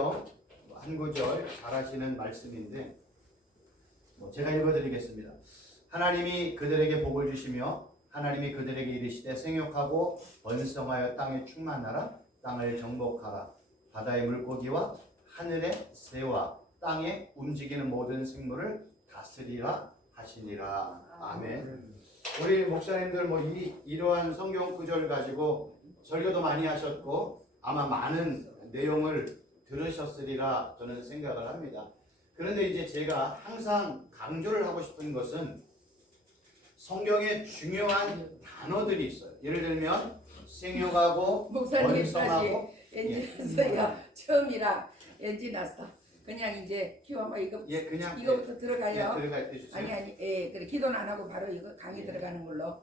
성경 한 구절 잘 아시는 말씀인데 제가 읽어드리겠습니다. 하나님이 그들에게 복을 주시며 하나님이 그들에게 이르시되 생육하고 번성하여 땅에 충만하라. 땅을 정복하라. 바다의 물고기와 하늘의 새와 땅에 움직이는 모든 생물을 다스리라 하시니라. 아멘. 우리 목사님들 이러한 성경 구절 가지고 설교도 많이 하셨고 아마 많은 내용을 들으셨으리라 저는 생각을 합니다. 그런데 이제 제가 항상 강조를 하고 싶은 것은 성경에 중요한 단어들이 있어요. 예를 들면 생육하고 번성하고 엔진났어요. 처음이라 엔진났어. 그냥 이제 기와마 이거 그냥 이거부터 들어가요. 들어갈 때 주세요. 아니 그래 기도는 안 하고 바로 이거 강의 들어가는 걸로.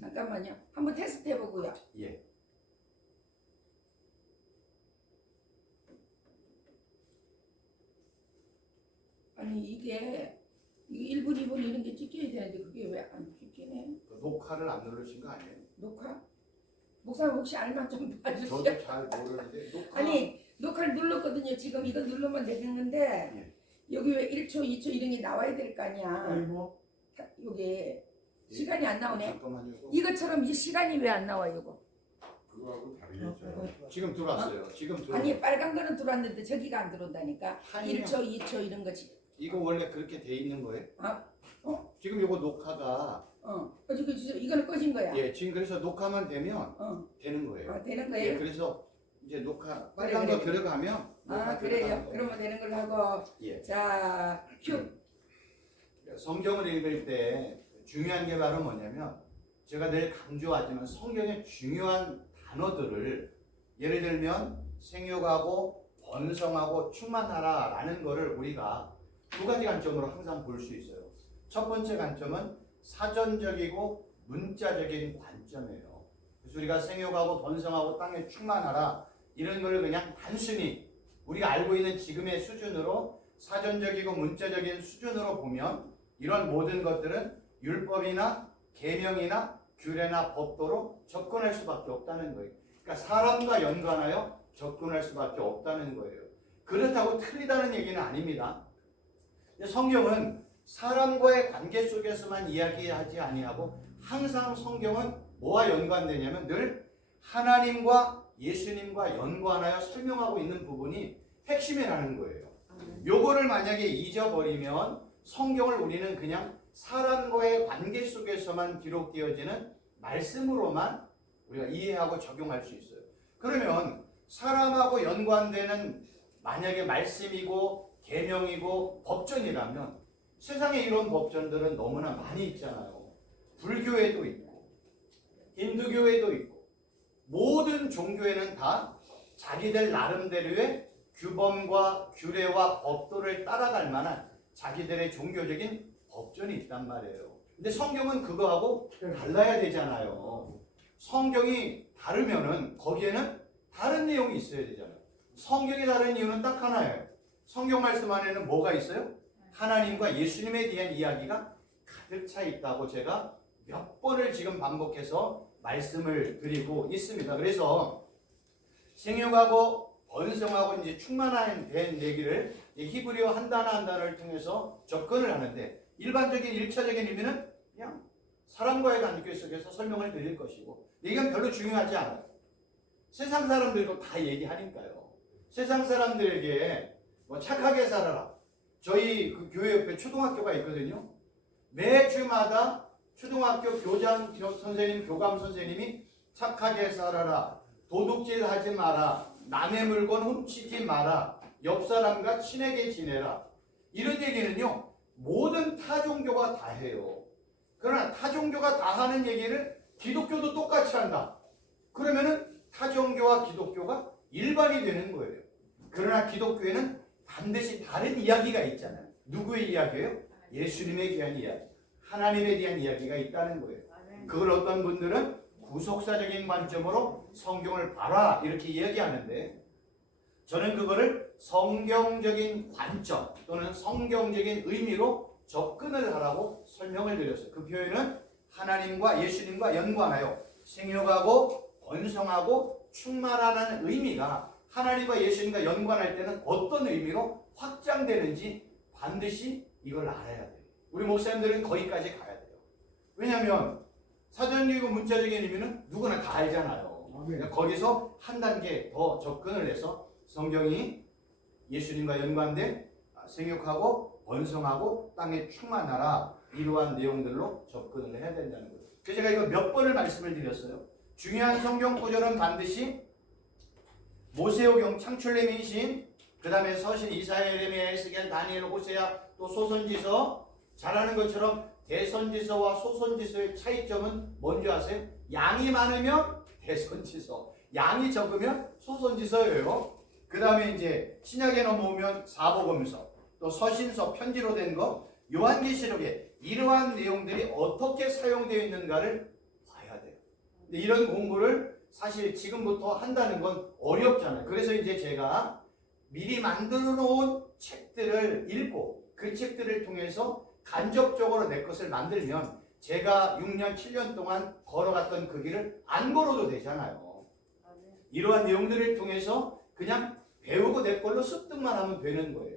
잠깐만요. 한번 테스트 해보고요. 예. 아니 이게 1분 2분 이런 게 찍혀야 되는데 그게 왜 안 찍히네? 녹화를 안 누르신 거 아니에요? 녹화? 목사님 혹시 알만 좀 봐주세요. 저도 잘 모르는데 녹화. 아니 녹화를 눌렀거든요. 지금 이거 누르면 되는 건데 여기 왜 1초 2초 이런 게 나와야 될 거 아니야. 여기 시간이 안 나오네. 잠깐만요. 이것처럼 이 시간이 왜 안 나와 이거? 그거하고 다르겠죠. 지금 들어왔어요. 지금 들어. 아니 빨간 거는 들어왔는데 저기가 안 들어온다니까. 아니요. 1초 2초 이런 거지. 이거 원래 그렇게 돼 있는 거예요? 지금 이거 녹화가 저기 이거는 꺼진 거야. 지금 그래서 녹화만 되면 되는 거예요. 되는 거예요? 그래서 이제 녹화 빨간 거 그래. 들어가면 녹화 그래요. 들어가는 거예요. 그러면 되는 걸로 하고. 자 큐. 성경을 읽을 때 중요한 게 바로 뭐냐면 제가 늘 강조하지만 성경의 중요한 단어들을 예를 들면 생육하고 번성하고 충만하라 라는 거를 우리가 두 가지 관점으로 항상 볼 수 있어요. 첫 번째 관점은 사전적이고 문자적인 관점이에요. 그래서 우리가 생육하고 번성하고 땅에 충만하라 이런 걸 그냥 단순히 우리가 알고 있는 지금의 수준으로 사전적이고 문자적인 수준으로 보면 이런 모든 것들은 율법이나 계명이나 규례나 법도로 접근할 수밖에 없다는 거예요. 그러니까 사람과 연관하여 접근할 수밖에 없다는 거예요. 그렇다고 틀리다는 얘기는 아닙니다. 성경은 사람과의 관계 속에서만 이야기하지 아니하고 항상 성경은 뭐와 연관되냐면 늘 하나님과 예수님과 연관하여 설명하고 있는 부분이 핵심이라는 거예요. 요거를 만약에 잊어버리면 성경을 우리는 그냥 사람과의 관계 속에서만 기록되어지는 말씀으로만 우리가 이해하고 적용할 수 있어요. 그러면 사람하고 연관되는 만약에 말씀이고 계명이고 법전이라면 세상에 이런 법전들은 너무나 많이 있잖아요. 불교에도 있고 힌두교에도 있고 모든 종교에는 다 자기들 나름대로의 규범과 규례와 법도를 따라갈 만한 자기들의 종교적인 법전이 있단 말이에요. 근데 성경은 그거하고 달라야 되잖아요. 성경이 다르면은 거기에는 다른 내용이 있어야 되잖아요. 성경이 다른 이유는 딱 하나예요. 성경 말씀 안에는 뭐가 있어요? 하나님과 예수님에 대한 이야기가 가득 차 있다고 제가 몇 번을 지금 반복해서 말씀을 드리고 있습니다. 그래서 생육하고 번성하고 이제 충만한 된 얘기를 히브리어 한 단어 한 단어를 통해서 접근을 하는데 일반적인 1차적인 의미는 그냥 사람과의 관계 속에서 설명을 드릴 것이고 이건 별로 중요하지 않아요. 세상 사람들도 다 얘기하니까요. 세상 사람들에게 착하게 살아라. 저희 그 교회 옆에 초등학교가 있거든요. 매주마다 초등학교 교장 선생님, 교감 선생님이 착하게 살아라. 도둑질 하지 마라. 남의 물건 훔치지 마라. 옆 사람과 친하게 지내라. 이런 얘기는요. 모든 타종교가 다 해요. 그러나 타종교가 다 하는 얘기를 기독교도 똑같이 한다. 그러면은 타종교와 기독교가 일반이 되는 거예요. 그러나 기독교에는 반드시 다른 이야기가 있잖아요. 누구의 이야기예요? 예수님에 대한 이야기, 하나님에 대한 이야기가 있다는 거예요. 그걸 어떤 분들은 구속사적인 관점으로 성경을 봐라 이렇게 이야기하는데 저는 그거를 성경적인 관점 또는 성경적인 의미로 접근을 하라고 설명을 드렸어요. 그 표현은 하나님과 예수님과 연관하여 생육하고 번성하고 충만하는 의미가 하나님과 예수님과 연관할 때는 어떤 의미로 확장되는지 반드시 이걸 알아야 돼요. 우리 목사님들은 거기까지 가야 돼요. 왜냐하면 사전적이고 문자적인 의미는 누구나 다 알잖아요. 그러니까 거기서 한 단계 더 접근을 해서 성경이 예수님과 연관된 생육하고 번성하고 땅에 충만하라 이러한 내용들로 접근을 해야 된다는 거예요. 그래서 제가 이거 몇 번을 말씀을 드렸어요. 중요한 성경 구절은 반드시 모세오경, 창출레미 신, 그 다음에 서신, 이사야, 예레미야, 에스겔, 다니엘, 호세아, 또 소선지서. 잘 아는 것처럼 대선지서와 소선지서의 차이점은 뭔지 아세요? 양이 많으면 대선지서, 양이 적으면 소선지서예요. 그 다음에 이제 신약에 넘어오면 사복음서, 또 서신서, 편지로 된 거, 요한계시록에 이러한 내용들이 어떻게 사용되어 있는가를 봐야 돼요. 근데 이런 공부를 사실 지금부터 한다는 건 어렵잖아요. 그래서 이제 제가 미리 만들어 놓은 책들을 읽고 그 책들을 통해서 간접적으로 내 것을 만들면 제가 6년, 7년 동안 걸어갔던 그 길을 안 걸어도 되잖아요. 이러한 내용들을 통해서 그냥 배우고 내 걸로 습득만 하면 되는 거예요.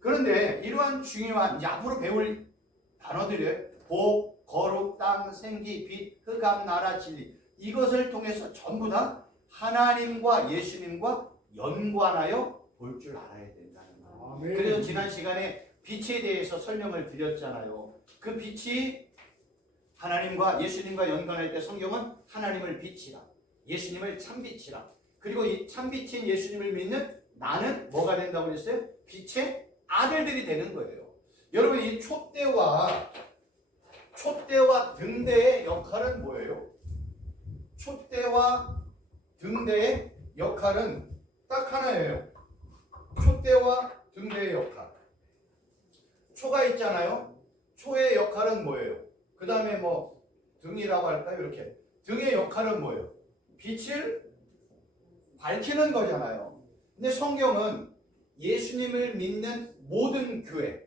그런데 이러한 중요한 이제 앞으로 배울 단어들이에요. 복, 거룩, 땅, 생기, 빛, 흑암, 나라, 진리. 이것을 통해서 전부 다 하나님과 예수님과 연관하여 볼 줄 알아야 된다는 거예요. 그래서 지난 시간에 빛에 대해서 설명을 드렸잖아요. 그 빛이 하나님과 예수님과 연관할 때 성경은 하나님을 빛이라, 예수님을 참빛이라. 그리고 이 참빛인 예수님을 믿는 나는 뭐가 된다고 그랬어요? 빛의 아들들이 되는 거예요. 여러분 이 촛대와 등대의 역할은 뭐예요? 촛대와 등대의 역할은 딱 하나예요. 촛대와 등대의 역할. 초가 있잖아요. 초의 역할은 뭐예요? 그 다음에 뭐 등이라고 할까요? 이렇게. 등의 역할은 뭐예요? 빛을 밝히는 거잖아요. 근데 성경은 예수님을 믿는 모든 교회,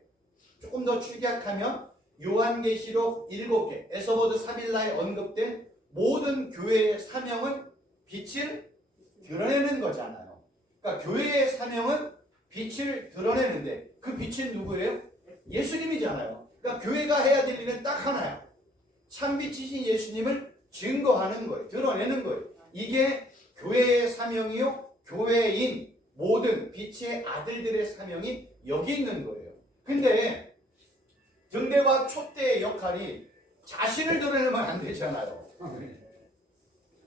조금 더 축약하면 요한계시록 7개, 에서보드 3일라에 언급된 모든 교회의 사명은 빛을 드러내는 거잖아요. 그러니까 교회의 사명은 빛을 드러내는데 그 빛은 누구예요? 예수님이잖아요. 그러니까 교회가 해야 될 일은 딱 하나야. 참빛이신 예수님을 증거하는 거예요. 드러내는 거예요. 이게 교회의 사명이요. 교회인 모든 빛의 아들들의 사명이 여기 있는 거예요. 근데 등대와 촛대의 역할이 자신을 드러내면 안 되잖아요.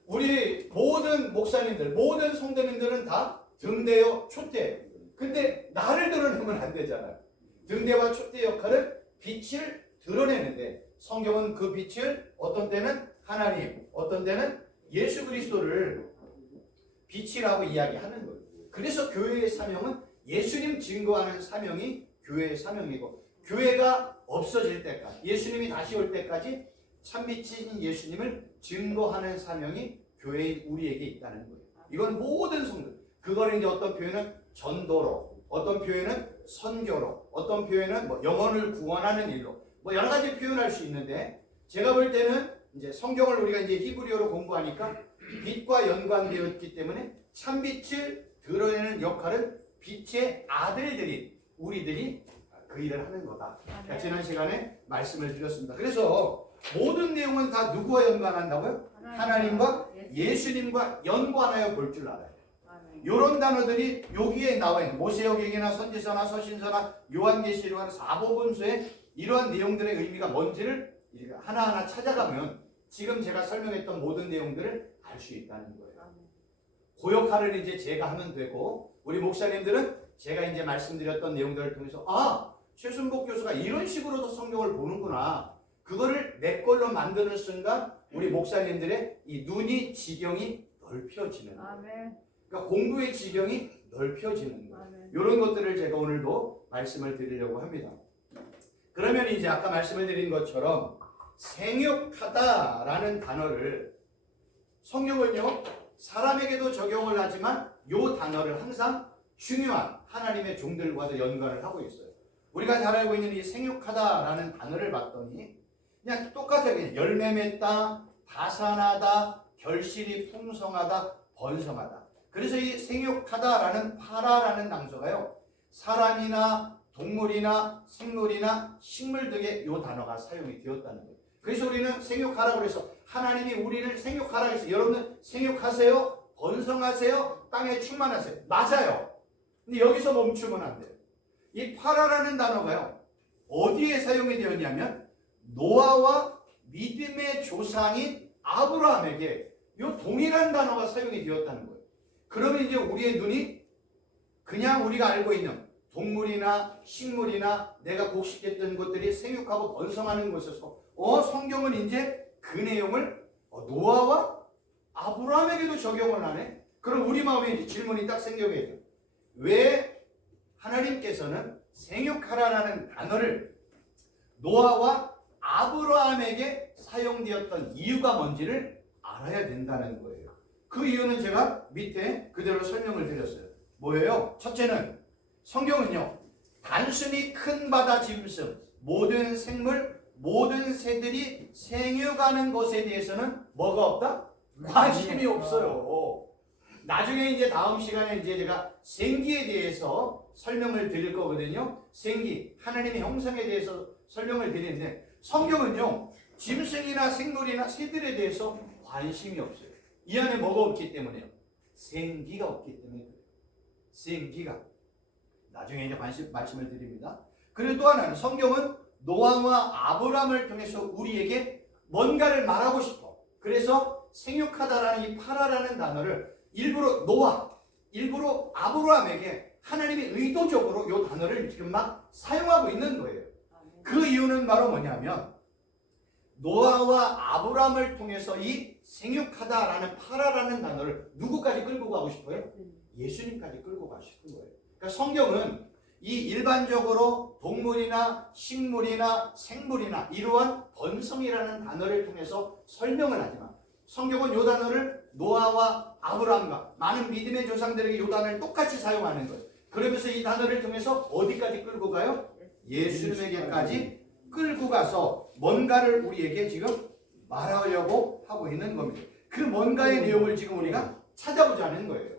우리 모든 목사님들, 모든 성도님들은 다 등대요, 촛대예요. 근데 나를 드러내면 안 되잖아요. 등대와 촛대 역할은 빛을 드러내는데 성경은 그 빛을 어떤 때는 하나님, 어떤 때는 예수 그리스도를 빛이라고 이야기하는 거예요. 그래서 교회의 사명은 예수님 증거하는 사명이 교회의 사명이고, 교회가 없어질 때까지, 예수님이 다시 올 때까지 참빛인 예수님을 증거하는 사명이 교회인 우리에게 있다는 거예요. 이건 모든 성도. 그걸 이제 어떤 표현은 전도로, 어떤 표현은 선교로, 어떤 표현은 뭐 영혼을 구원하는 일로, 뭐 여러 가지 표현할 수 있는데, 제가 볼 때는 이제 성경을 우리가 이제 히브리어로 공부하니까 빛과 연관되었기 때문에 참빛을 드러내는 역할은 빛의 아들들이, 우리들이 그 일을 하는 거다. 지난 시간에 말씀을 드렸습니다. 그래서 모든 내용은 다 누구와 연관한다고요? 하나님과 예수님과 연관하여 볼 줄 알아요. 이런 단어들이 여기에 나와 있는 모세오경이나 선지서나 서신서나 요한계시록이나 사복음서에 이러한 내용들의 의미가 뭔지를 하나하나 찾아가면 지금 제가 설명했던 모든 내용들을 알 수 있다는 거예요. 그 역할을 이제 제가 하면 되고, 우리 목사님들은 제가 이제 말씀드렸던 내용들을 통해서 최순복 교수가 이런 식으로도 성경을 보는구나, 그거를 내 걸로 만드는 순간 우리 목사님들의 이 눈이, 지경이 넓혀지는 거예요. 그러니까 공부의 지경이 넓혀지는 거예요. 이런 것들을 제가 오늘도 말씀을 드리려고 합니다. 그러면 이제 아까 말씀을 드린 것처럼 생육하다라는 단어를 성경은요 사람에게도 적용을 하지만 이 단어를 항상 중요한 하나님의 종들과도 연관을 하고 있어요. 우리가 잘 알고 있는 이 생육하다라는 단어를 봤더니 그냥 똑같아요. 열매 맺다, 다산하다, 결실이 풍성하다, 번성하다. 그래서 이 생육하다라는 파라라는 단서가요, 사람이나 동물이나 생물이나 식물 등의 이 단어가 사용이 되었다는 거예요. 그래서 우리는 생육하라고 해서 하나님이 우리를 생육하라고 해서 여러분은 생육하세요, 번성하세요, 땅에 충만하세요. 맞아요. 근데 여기서 멈추면 안 돼요. 이 파라라는 단어가요, 어디에 사용이 되었냐면 노아와 믿음의 조상인 아브라함에게 이 동일한 단어가 사용이 되었다는 거예요. 그러면 이제 우리의 눈이 그냥 우리가 알고 있는 동물이나 식물이나 내가 곡식했던 것들이 생육하고 번성하는 곳에서 성경은 이제 그 내용을 노아와 아브라함에게도 적용을 하네. 그럼 우리 마음에 이제 질문이 딱 생겨게 돼요. 왜 하나님께서는 생육하라라는 단어를 노아와 아브라함에게 사용되었던 이유가 뭔지를 알아야 된다는 거예요. 그 이유는 제가 밑에 그대로 설명을 드렸어요. 뭐예요? 첫째는 성경은요, 단순히 큰 바다 짐승, 모든 생물, 모든 새들이 생육하는 것에 대해서는 뭐가 없다? 관심이 없어요. 나중에 이제 다음 시간에 이제 제가 생기에 대해서 설명을 드릴 거거든요. 생기, 하나님의 형상에 대해서 설명을 드리는데 성경은요, 짐승이나 생물이나 새들에 대해서 관심이 없어요. 이 안에 뭐가 없기 때문에요? 생기가 없기 때문에 그래요. 생기가. 나중에 이제 말씀을 드립니다. 그리고 또 하나는 성경은 노아와 아브라함을 통해서 우리에게 뭔가를 말하고 싶어. 그래서 생육하다라는 이 파라라는 단어를 일부러 노아, 일부러 아브라함에게 하나님이 의도적으로 이 단어를 지금 막 사용하고 있는 거예요. 그 이유는 바로 뭐냐면 노아와 아브라함을 통해서 이 생육하다라는 파라라는 단어를 누구까지 끌고 가고 싶어요? 예수님까지 끌고 가고 싶은 거예요. 그러니까 성경은 이 일반적으로 동물이나 식물이나 생물이나 이러한 번성이라는 단어를 통해서 설명을 하지만 성경은 이 단어를 노아와 아브라함과 많은 믿음의 조상들에게 이 단어를 똑같이 사용하는 거예요. 그러면서 이 단어를 통해서 어디까지 끌고 가요? 예수님에게까지 끌고 가서 뭔가를 우리에게 지금 말하려고 하고 있는 겁니다. 그 뭔가의 내용을 지금 우리가 찾아보자는 거예요.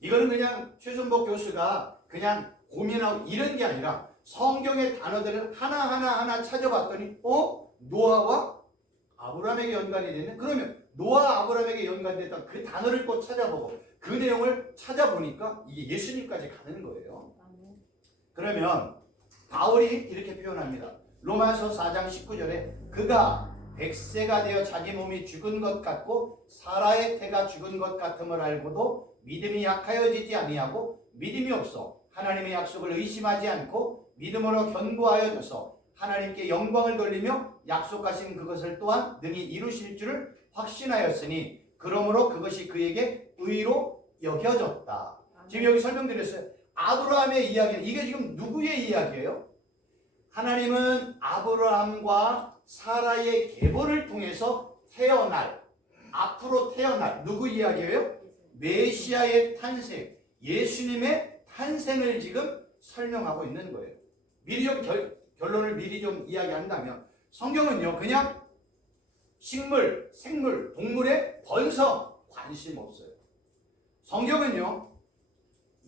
이거는 그냥 최순복 교수가 그냥 고민하고 이런 게 아니라 성경의 단어들을 하나 찾아봤더니 노아와 아브라함에게 연관이 되는, 그러면 노아 아브라함에게 연관됐던 그 단어를 또 찾아보고 그 내용을 찾아보니까 이게 예수님까지 가는 거예요. 그러면 바울이 이렇게 표현합니다. 로마서 4장 19절에 그가 100세가 되어 자기 몸이 죽은 것 같고 사라의 태가 죽은 것 같음을 알고도 믿음이 약하여지지 아니하고 믿음이 없어 하나님의 약속을 의심하지 않고 믿음으로 견고하여져서 하나님께 영광을 돌리며 약속하신 그것을 또한 능히 이루실 줄을 확신하였으니 그러므로 그것이 그에게 의로 여겨졌다. 지금 여기 설명드렸어요. 아브라함의 이야기는 이게 지금 누구의 이야기예요? 하나님은 아브라함과 사라의 계보를 통해서 앞으로 태어날 누구 이야기예요? 메시아의 탄생, 예수님의 탄생을 지금 설명하고 있는 거예요. 미리 좀 결론을 미리 좀 이야기한다면 성경은요, 그냥 식물, 생물, 동물의 번성 관심 없어요. 성경은요,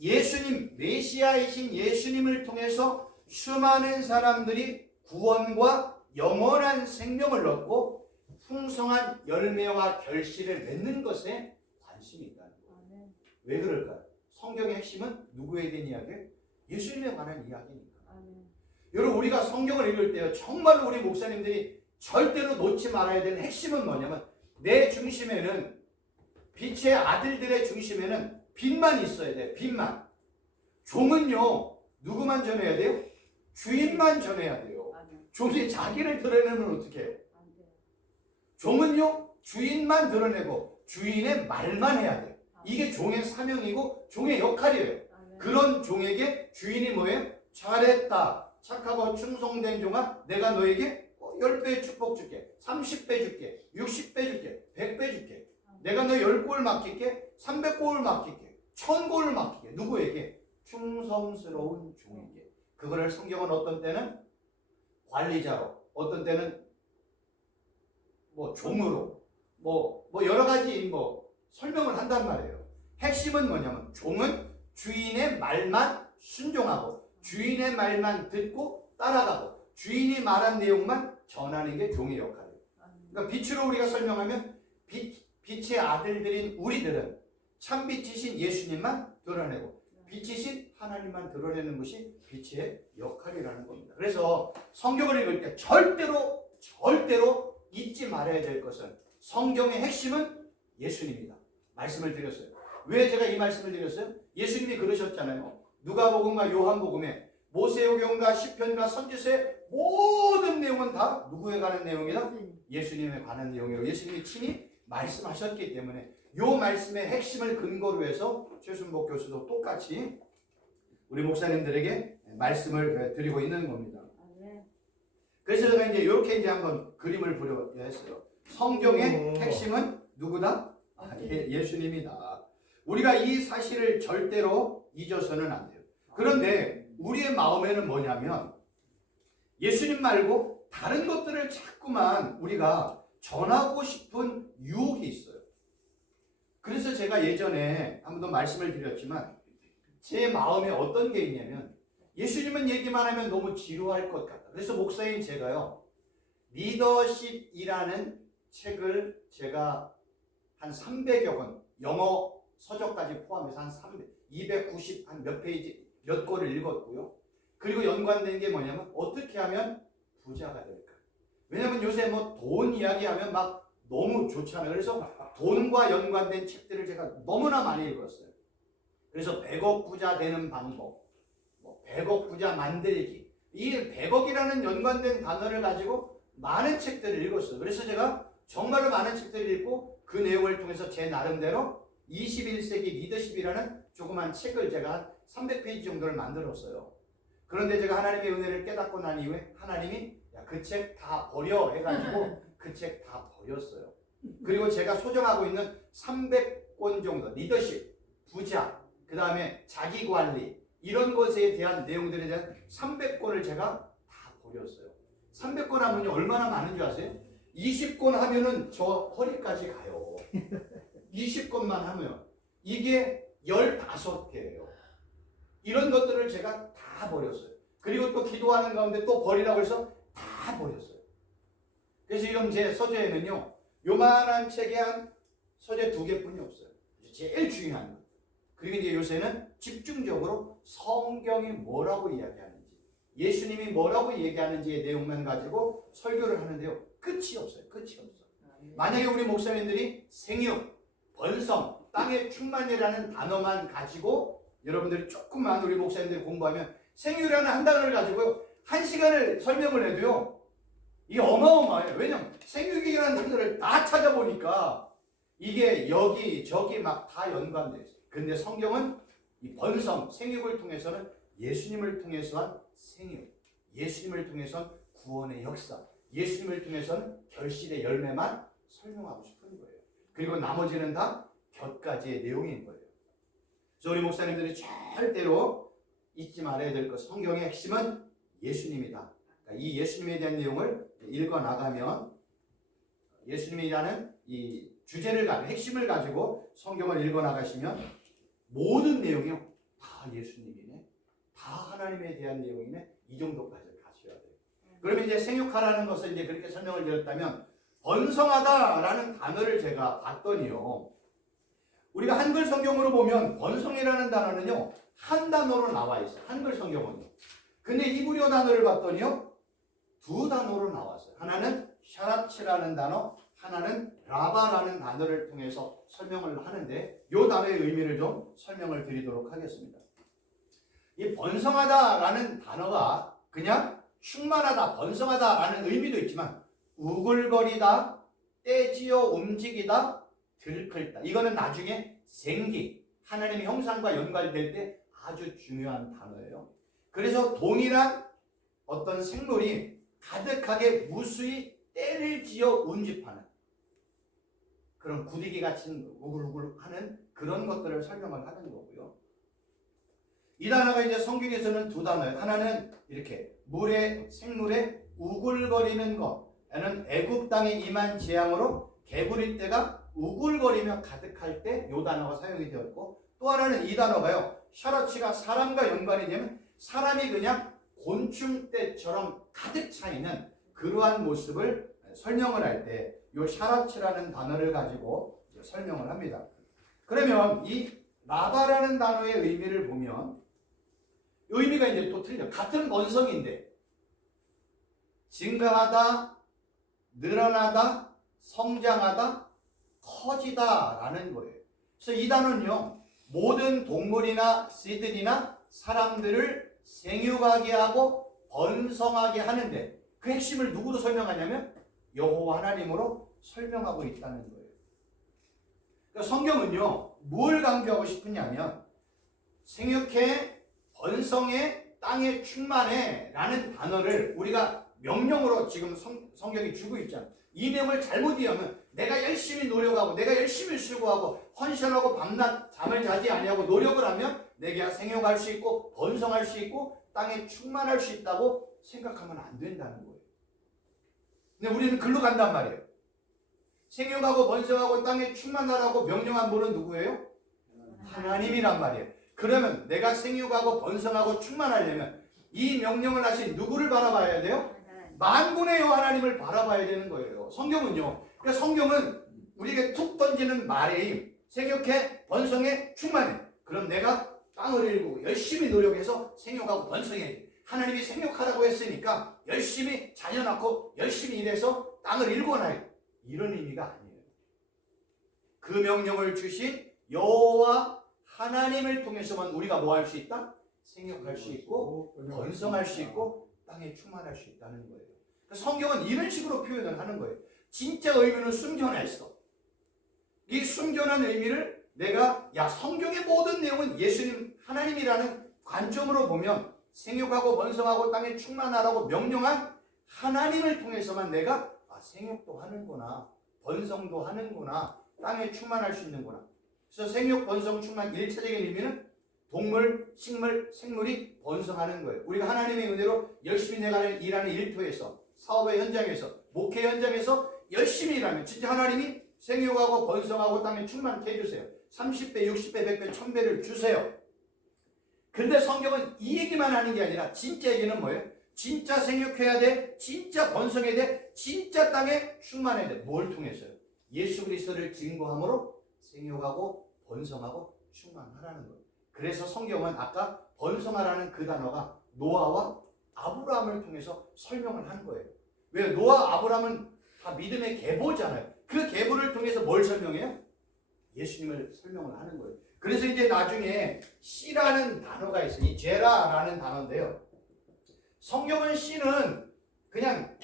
예수님, 메시아이신 예수님을 통해서 수많은 사람들이 구원과 영원한 생명을 얻고 풍성한 열매와 결실을 맺는 것에 관심이 있다는 거예요. 왜 그럴까요? 성경의 핵심은 누구에 대한 이야기예요? 예수님에 관한 이야기니까. 여러분, 우리가 성경을 읽을 때요, 정말로 우리 목사님들이 절대로 놓지 말아야 되는 핵심은 뭐냐면 내 중심에는, 빛의 아들들의 중심에는 빛만 있어야 돼요. 빛만. 종은요, 누구만 전해야 돼요? 주인만 전해야 돼요. 종이 자기를 드러내면 어떻게 해요? 종은요, 주인만 드러내고 주인의 말만 해야 돼요. 이게 종의 사명이고 종의 역할이에요. 그런 종에게 주인이 뭐예요? 잘했다, 착하고 충성된 종아, 내가 너에게 10배의 축복 줄게, 30배 줄게, 60배 줄게, 100배 줄게. 내가 너 10골 맡길게, 300골 맡길게, 1000골 맡길게. 누구에게? 충성스러운 종에게. 그거를 성경은 어떤 때는 관리자로, 어떤 때는 종으로, 여러 가지 설명을 한단 말이에요. 핵심은 뭐냐면 종은 주인의 말만 순종하고 주인의 말만 듣고 따라가고 주인이 말한 내용만 전하는 게 종의 역할이에요. 그러니까 빛으로 우리가 설명하면 빛의 아들들인 우리들은 참빛이신 예수님만 드러내고 빛이신 하나님만 드러내는 것이 빛의 역할이라는 겁니다. 그래서 성경을 읽을 때 절대로 잊지 말아야 될 것은 성경의 핵심은 예수님입니다. 말씀을 드렸어요. 왜 제가 이 말씀을 드렸어요? 예수님이 그러셨잖아요. 누가복음과 요한복음에 모세오경과 시편과 선지서의 모든 내용은 다 누구에 관한 내용이다? 예수님에 관한 내용이라고 예수님이 친히 말씀하셨기 때문에 이 말씀의 핵심을 근거로 해서 최순복 교수도 똑같이 우리 목사님들에게 말씀을 드리고 있는 겁니다. 그래서 제가 이제 이렇게 이제 한번 그림을 그려 했어요. 성경의 핵심은 누구다? 예수님이다. 우리가 이 사실을 절대로 잊어서는 안 돼요. 그런데 우리의 마음에는 뭐냐면 예수님 말고 다른 것들을 자꾸만 우리가 전하고 싶은 유혹이 있어요. 그래서 제가 예전에 한 번도 말씀을 드렸지만 제 마음에 어떤 게 있냐면 예수님은 얘기만 하면 너무 지루할 것 같다. 그래서 목사인 제가요 리더십이라는 책을 제가 한 300여 권 영어 서적까지 포함해서 한 290 한 몇 페이지 몇 권을 읽었고요. 그리고 연관된 게 뭐냐면 어떻게 하면 부자가 될까. 왜냐면 요새 뭐 돈 이야기하면 막 너무 좋잖아요. 그래서 돈과 연관된 책들을 제가 너무나 많이 읽었어요. 그래서 100억 부자 되는 방법, 100억 부자 만들기, 이 100억이라는 연관된 단어를 가지고 많은 책들을 읽었어요. 그래서 제가 정말로 많은 책들을 읽고 그 내용을 통해서 제 나름대로 21세기 리더십이라는 조그만 책을 제가 한 300페이지 정도를 만들었어요. 그런데 제가 하나님의 은혜를 깨닫고 난 이후에 하나님이 그 책 다 버려 해가지고 그 책 다 버렸어요. 그리고 제가 소장하고 있는 300권 정도 리더십, 부자, 그 다음에 자기관리 이런 것에 대한 내용들에 대한 300권을 제가 다 버렸어요. 300권 하면요 얼마나 많은 줄 아세요? 20권 하면은 저 허리까지 가요. 20권만 하면 이게 15개예요. 이런 것들을 제가 다 버렸어요. 그리고 또 기도하는 가운데 또 버리라고 해서 다 버렸어요. 그래서 지금 제 서재에는요 요만한 책에 한 서재 2개뿐이 없어요. 제일 중요한 것. 그리고 이제 요새는 집중적으로 성경이 뭐라고 이야기하는지 예수님이 뭐라고 얘기하는지의 내용만 가지고 설교를 하는데요 끝이 없어요. 끝이 없어. 만약에 우리 목사님들이 생육, 번성, 땅의 충만이라는 단어만 가지고 여러분들이 조금만 우리 목사님들이 공부하면 생육이라는 한 단어를 가지고요 1시간을 설명을 해도요 이게 어마어마해요. 왜냐면 생육이라는 단어를 다 찾아보니까 이게 여기 저기 막 다 연관돼 있어요. 근데 성경은 이 번성, 생육을 통해서는 예수님을 통해서 한 생육, 예수님을 통해서는 구원의 역사, 예수님을 통해서는 결실의 열매만 설명하고 싶은 거예요. 그리고 나머지는 다 곁가지의 내용인 거예요. 그래서 우리 목사님들이 절대로 잊지 말아야 될 것, 성경의 핵심은 예수님이다. 그러니까 이 예수님에 대한 내용을 읽어 나가면 예수님이라는 이 주제를 가지고 핵심을 가지고 성경을 읽어 나가시면 모든 내용이 다 예수님이네, 다 하나님에 대한 내용이네, 이 정도까지 가셔야 돼요. 그러면 이제 생육하라는 것을 이제 그렇게 설명을 드렸다면 번성하다라는 단어를 제가 봤더니요. 우리가 한글 성경으로 보면 번성이라는 단어는요 한 단어로 나와 있어요. 한글 성경은요. 근데 이브리어 단어를 봤더니요 2단어로 나왔어요. 하나는 샤라치라는 단어, 하나는 라바라는 단어를 통해서 설명을 하는데 이 단어의 의미를 좀 설명을 드리도록 하겠습니다. 이 번성하다라는 단어가 그냥 충만하다, 번성하다라는 의미도 있지만 우글거리다, 떼지어 움직이다, 들끓다. 이거는 나중에 생기, 하나님의 형상과 연관될 때 아주 중요한 단어예요. 그래서 동일한 어떤 생물이 가득하게 무수히 때를 지어 운집하는 그런 구디기 같이 우글우글하는 그런 것들을 설명을 하는 거고요. 이 단어가 이제 성경에서는 2단어예요. 하나는 이렇게 물에 생물에 우글거리는 것. 얘는 애굽 땅에 임한 재앙으로 개구리 떼가 우글거리며 가득할 때 이 단어가 사용이 되었고, 또 하나는 이 단어가요, 샤라치가 사람과 연관이 되면 사람이 그냥 곤충떼처럼 가득 차 있는 그러한 모습을 설명을 할 때 이 샤라치라는 단어를 가지고 설명을 합니다. 그러면 이 라바라는 단어의 의미를 보면 의미가 이제 또 틀려. 같은 원성인데 증가하다, 늘어나다, 성장하다, 커지다 라는 거예요. 그래서 이 단어는요, 모든 동물이나 씨들이나 사람들을 생육하게 하고 번성하게 하는데 그 핵심을 누구로 설명하냐면 여호와 하나님으로 설명하고 있다는 거예요. 그러니까 성경은요, 뭘 강조하고 싶으냐면 생육해, 번성해, 땅에 충만해 라는 단어를 우리가 명령으로 지금 성경이 주고 있잖아요. 이 내용을 잘못 이해하면 내가 열심히 노력하고 내가 열심히 수고하고 헌신하고 밤낮 잠을 자지 아니하고 노력을 하면 내가 생육할 수 있고 번성할 수 있고 땅에 충만할 수 있다고 생각하면 안 된다는 거예요. 근데 우리는 글로 간단 말이에요. 생육하고 번성하고 땅에 충만하라고 명령한 분은 누구예요? 하나님이란 말이에요. 그러면 내가 생육하고 번성하고 충만하려면 이 명령을 하신 누구를 바라봐야 돼요? 만군의 여호와 하나님을 바라봐야 되는 거예요. 성경은요. 그러니까 성경은 우리에게 툭 던지는 말이 생육해, 번성해, 충만해. 그럼 내가 땅을 일구고 열심히 노력해서 생육하고 번성해. 하나님이 생육하라고 했으니까 열심히 자녀 낳고 열심히 일해서 땅을 일궈놔야 돼. 이런 의미가 아니에요. 그 명령을 주신 여호와 하나님을 통해서만 우리가 뭐 할 수 있다? 생육할 수 있고 번성할 수 있고 땅에 충만할 수 있다는 거예요. 성경은 이런 식으로 표현을 하는 거예요. 진짜 의미는 숨겨놔 있어. 이 숨겨놓은 의미를 내가 성경의 모든 내용은 예수님 하나님이라는 관점으로 보면 생육하고 번성하고 땅에 충만하라고 명령한 하나님을 통해서만 내가 생육도 하는구나, 번성도 하는구나, 땅에 충만할 수 있는구나. 그래서 생육, 번성, 충만 1차적인 의미는 동물, 식물, 생물이 번성하는 거예요. 우리가 하나님의 은혜로 열심히 내가 일하는 일터에서, 사업의 현장에서, 목회 현장에서 열심히 일하면 진짜 하나님이 생육하고 번성하고 땅에 충만케 해주세요. 30배, 60배, 100배, 1000배를 주세요. 그런데 성경은 이 얘기만 하는 게 아니라 진짜 얘기는 뭐예요? 진짜 생육해야 돼, 진짜 번성해야 돼, 진짜 땅에 충만해야 돼. 뭘 통해서요? 예수 그리스도를 증거함으로 생육하고 번성하고 충만하라는 거예요. 그래서 성경은 아까 번성하라는 그 단어가 노아와 아브라함을 통해서 설명을 한 거예요. 왜? 노아, 아브라함은 다 믿음의 계보잖아요. 그 계보를 통해서 뭘 설명해요? 예수님을 설명을 하는 거예요. 그래서 이제 나중에 씨라는 단어가 있어요. 이 제라라는 단어인데요. 성경은 씨는 그냥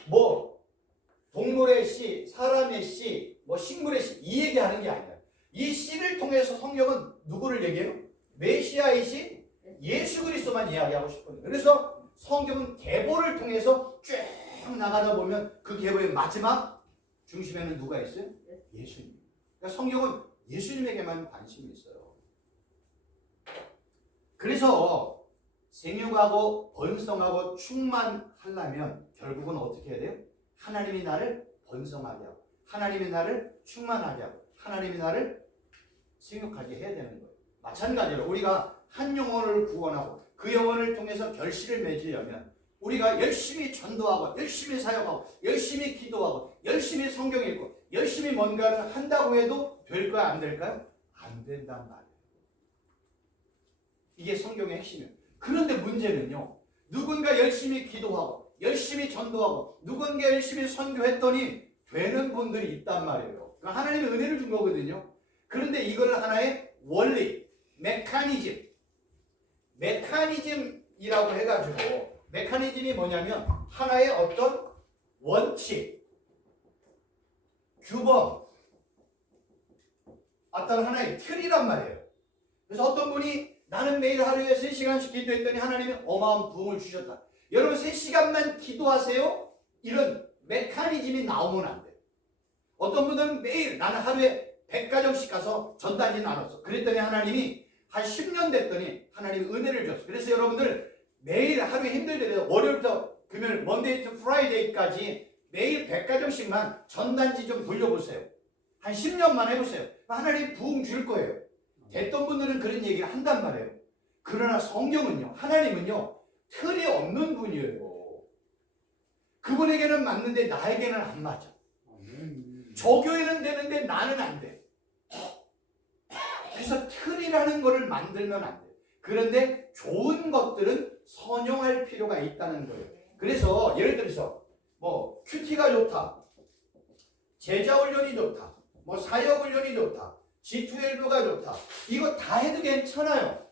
동물의 씨, 사람의 씨, 식물의 씨 이 얘기하는 게 아니에요. 이 씨를 통해서 성경은 누구를 얘기해요? 메시아의 씨, 예수 그리스도만 이야기하고 싶어요. 그래서 성경은 계보를 통해서 쭉 나가다 보면 그 계보의 마지막 중심에는 누가 있어요? 예수님. 그러니까 성경은 예수님에게만 관심이 있어요. 그래서 생육하고 번성하고 충만하려면 결국은 어떻게 해야 돼요? 하나님이 나를 번성하게 하고 하나님이 나를 충만하게 하고 하나님이 나를 생육하게 해야 되는 거예요. 마찬가지로 우리가 한 영혼을 구원하고 그 영혼을 통해서 결실을 맺으려면 우리가 열심히 전도하고 열심히 사역하고 열심히 기도하고 열심히 성경 읽고 열심히 뭔가를 한다고 해도 될까요? 안 될까요? 안 된단 말이에요. 이게 성경의 핵심이에요. 그런데 문제는요, 누군가 열심히 기도하고 열심히 전도하고 누군가 열심히 선교했더니 되는 분들이 있단 말이에요. 그러니까 하나님의 은혜를 준 거거든요. 그런데 이걸 하나의 원리, 메커니즘이라고 해가지고, 메커니즘이 뭐냐면 하나의 어떤 원칙, 규범, 어떤 하나의 틀이란 말이에요. 그래서 어떤 분이 나는 매일 하루에 3시간씩 기도했더니 하나님이 어마어마한 부흥을 주셨다. 여러분 3시간만 기도하세요? 이런 메커니즘이 나오면 안 돼요. 어떤 분들은 매일 나는 하루에 100가정씩 가서 전단지 나눴어. 그랬더니 하나님이 한 10년 됐더니 하나님이 은혜를 줬어. 그래서 여러분들 매일 하루에 힘들더라도 월요일부터 금요일, 먼데이 투 프라이데이까지 매일 100가정씩만 전단지 좀 돌려보세요. 한 10년만 해보세요. 하나님 부흥 줄 거예요. 됐던 분들은 그런 얘기를 한단 말이에요. 그러나 성경은요, 하나님은요, 틀이 없는 분이에요. 그분에게는 맞는데 나에게는 안 맞아. 저 교회는 되는데 나는 안 돼. 그래서 틀이라는 거를 만들면 안 돼. 그런데 좋은 것들은 선용할 필요가 있다는 거예요. 그래서 예를 들어서 뭐 큐티가 좋다, 제자 훈련이 좋다, 뭐 사역 훈련이 좋다, G12가 좋다, 이거 다 해도 괜찮아요.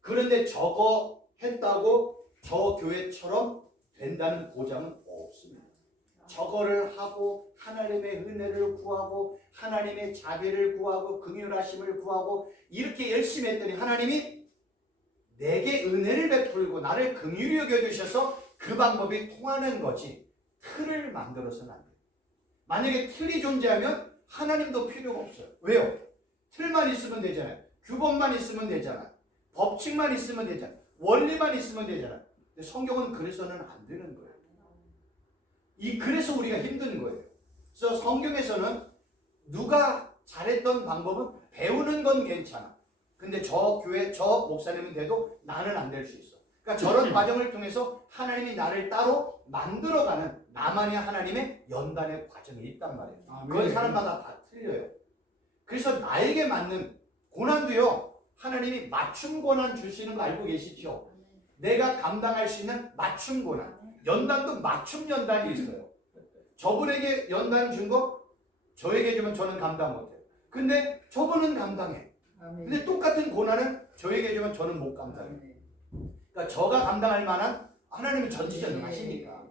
그런데 저거 했다고 저 교회처럼 된다는 보장은 없습니다. 저거를 하고 하나님의 은혜를 구하고 하나님의 자비를 구하고 긍휼하심을 구하고 이렇게 열심히 했더니 하나님이 내게 은혜를 베풀고 나를 긍휼히 여겨주셔서 그 방법이 통하는 거지 틀을 만들어서는 안 돼요. 만약에 틀이 존재하면 하나님도 필요가 없어요. 왜요? 틀만 있으면 되잖아요. 규범만 있으면 되잖아요. 법칙만 있으면 되잖아요. 원리만 있으면 되잖아요. 근데 성경은 그래서는 안 되는 거예요. 그래서 우리가 힘든 거예요. 그래서 성경에서는 누가 잘했던 방법은 배우는 건 괜찮아. 근데 저 교회, 저 목사님은 돼도 나는 안 될 수 있어. 그러니까 저런 과정을 통해서 하나님이 나를 따로 만들어가는 나만의 하나님의 연단의 과정이 있단 말이에요. 그건 사람마다 다 틀려요. 그래서 나에게 맞는 고난도요, 하나님이 맞춤 고난 주시는 거 알고 계시죠? 내가 감당할 수 있는 맞춤 고난. 연단도 맞춤 연단이 있어요. 저분에게 연단 준 거 저에게 주면 저는 감당 못해요. 근데 저분은 감당해. 근데 똑같은 고난은 저에게 주면 저는 못 감당해요. 그러니까 저가 감당할 만한 하나님은 전지전능하시니까.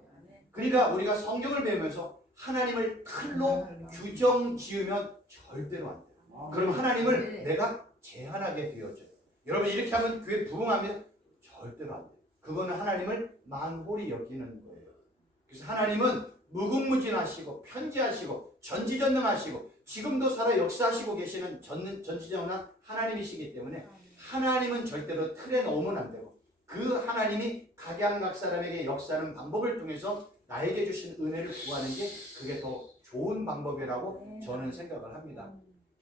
그러니까 우리가 성경을 배우면서 하나님을 틀로 규정 지으면 절대로 안 돼요. 그럼 하나님을 내가 제한하게 되어져요. 여러분 이렇게 하면 교회 부흥하면 절대로 안 돼요. 그거는 하나님을 만홀히 여기는 거예요. 그래서 하나님은 무궁무진하시고 편지하시고 전지전능하시고 지금도 살아 역사하시고 계시는 전지전능한 하나님이시기 때문에 하나님은 절대로 틀에 넣으면 안 되고 그 하나님이 각양 사람에게 역사하는 방법을 통해서 나에게 주신 은혜를 구하는 게 그게 더 좋은 방법이라고 저는 생각을 합니다.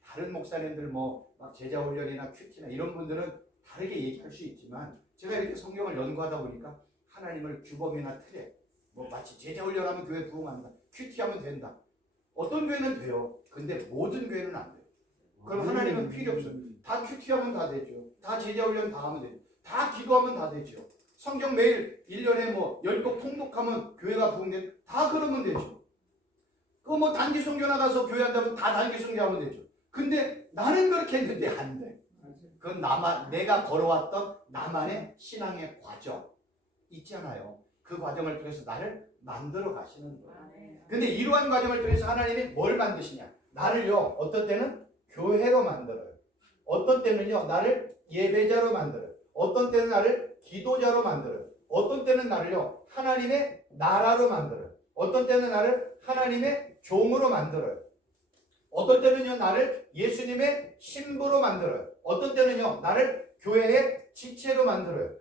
다른 목사님들 막 제자 훈련이나 큐티나 이런 분들은 다르게 얘기할 수 있지만 제가 이렇게 성경을 연구하다 보니까 하나님을 규범이나 틀에 마치 제자 훈련하면 교회 부흥한다, 큐티하면 된다. 어떤 교회는 돼요. 근데 모든 교회는 안 돼요. 그럼 하나님은 필요 없어요. 다 큐티하면 다 되죠. 다 제자 훈련 다 하면 되죠. 다 기도하면 다 되죠. 성경 매일 1년에 10곡 통독하면 교회가 부흥돼. 다 그러면 되죠. 그거 단기 선교 나가서 교회 한다면 다 단기 선교하면 되죠. 근데 나는 그렇게 했는데 안 돼. 그건 내가 걸어왔던 나만의 신앙의 과정 있잖아요. 그 과정을 통해서 나를 만들어 가시는 거예요. 근데 이러한 과정을 통해서 하나님이 뭘 만드시냐? 나를요, 어떤 때는 교회로 만들어요. 어떤 때는요, 나를 예배자로 만들어요. 어떤 때는 나를 기도자로 만들어요. 어떤 때는 나를요, 하나님의 나라로 만들어요. 어떤 때는 나를 하나님의 종으로 만들어요. 어떤 때는요, 나를 예수님의 신부로 만들어요. 어떤 때는요, 나를 교회의 지체로 만들어요.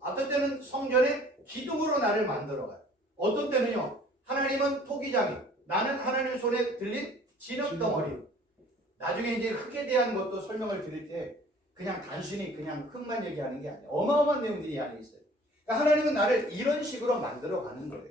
어떤 때는 성전의 기둥으로 나를 만들어가요. 어떤 때는요, 하나님은 토기장이, 나는 하나님 손에 들린 진흙덩어리. 나중에 이제 흙에 대한 것도 설명을 드릴 때 그냥 단순히 그냥 흙만 얘기하는 게 아니에요. 어마어마한 내용들이 안에 있어요. 그러니까 하나님은 나를 이런 식으로 만들어가는 거예요.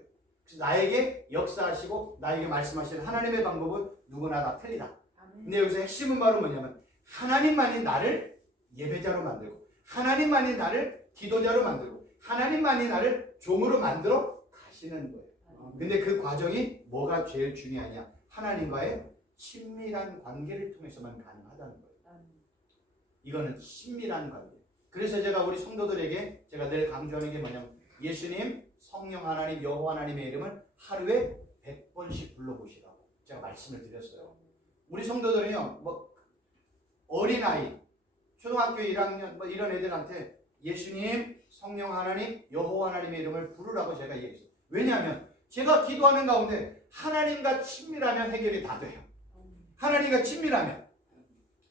그래서 나에게 역사하시고 나에게 말씀하시는 하나님의 방법은 누구나 다 틀리다. 근데 여기서 핵심은 바로 뭐냐면 하나님만이 나를 예배자로 만들고 하나님만이 나를 기도자로 만들고 하나님만이 나를 종으로 만들어 가시는 거예요. 근데 그 과정이 뭐가 제일 중요하냐? 하나님과의 친밀한 관계를 통해서만 가능하다는 거예요. 이거는 친밀한 관계. 그래서 제가 우리 성도들에게 제가 늘 강조하는 게 뭐냐면 예수님, 성령 하나님, 여호와 하나님의 이름을 하루에 100번씩 불러보시라고 제가 말씀을 드렸어요. 우리 성도들은요, 어린아이, 초등학교 1학년 이런 애들한테 예수님, 성령 하나님, 여호와 하나님의 이름을 부르라고 제가 얘기했어요. 왜냐하면 제가 기도하는 가운데 하나님과 친밀하면 해결이 다 돼요. 하나님과 친밀하면.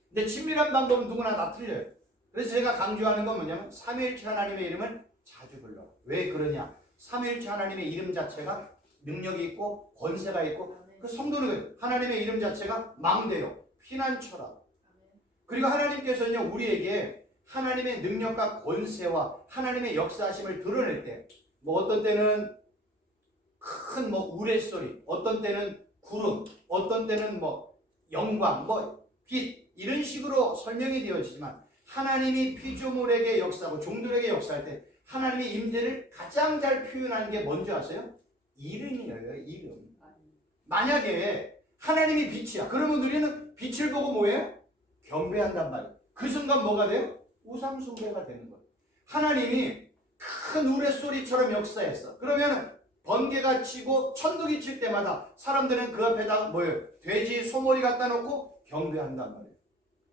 근데 친밀한 방법은 누구나 다 틀려요. 그래서 제가 강조하는 건 뭐냐면 삼위일체 하나님의 이름을 자주 불러. 왜 그러냐? 삼위일체 하나님의 이름 자체가 능력이 있고 권세가 있고 그 성도는 하나님의 이름 자체가 망대요, 피난처라. 그리고 하나님께서는요, 우리에게 하나님의 능력과 권세와 하나님의 역사하심을 드러낼 때, 뭐 어떤 때는 큰 뭐 우레소리, 어떤 때는 구름, 어떤 때는 뭐 영광, 뭐 빛, 이런 식으로 설명이 되어지지만, 하나님이 피조물에게 역사하고 종들에게 역사할 때 하나님의 임재를 가장 잘 표현하는 게 뭔지 아세요? 이름이에요. 이름. 만약에 하나님이 빛이야, 그러면 우리는 빛을 보고 뭐예요? 경배한단 말이에요. 그 순간 뭐가 돼요? 우상숭배가 되는 거예요. 하나님이 큰 우레소리처럼 역사했어. 그러면 번개가 치고 천둥이 칠 때마다 사람들은 그 앞에다 뭐예요? 돼지 소머리 갖다 놓고 경배한단 말이에요.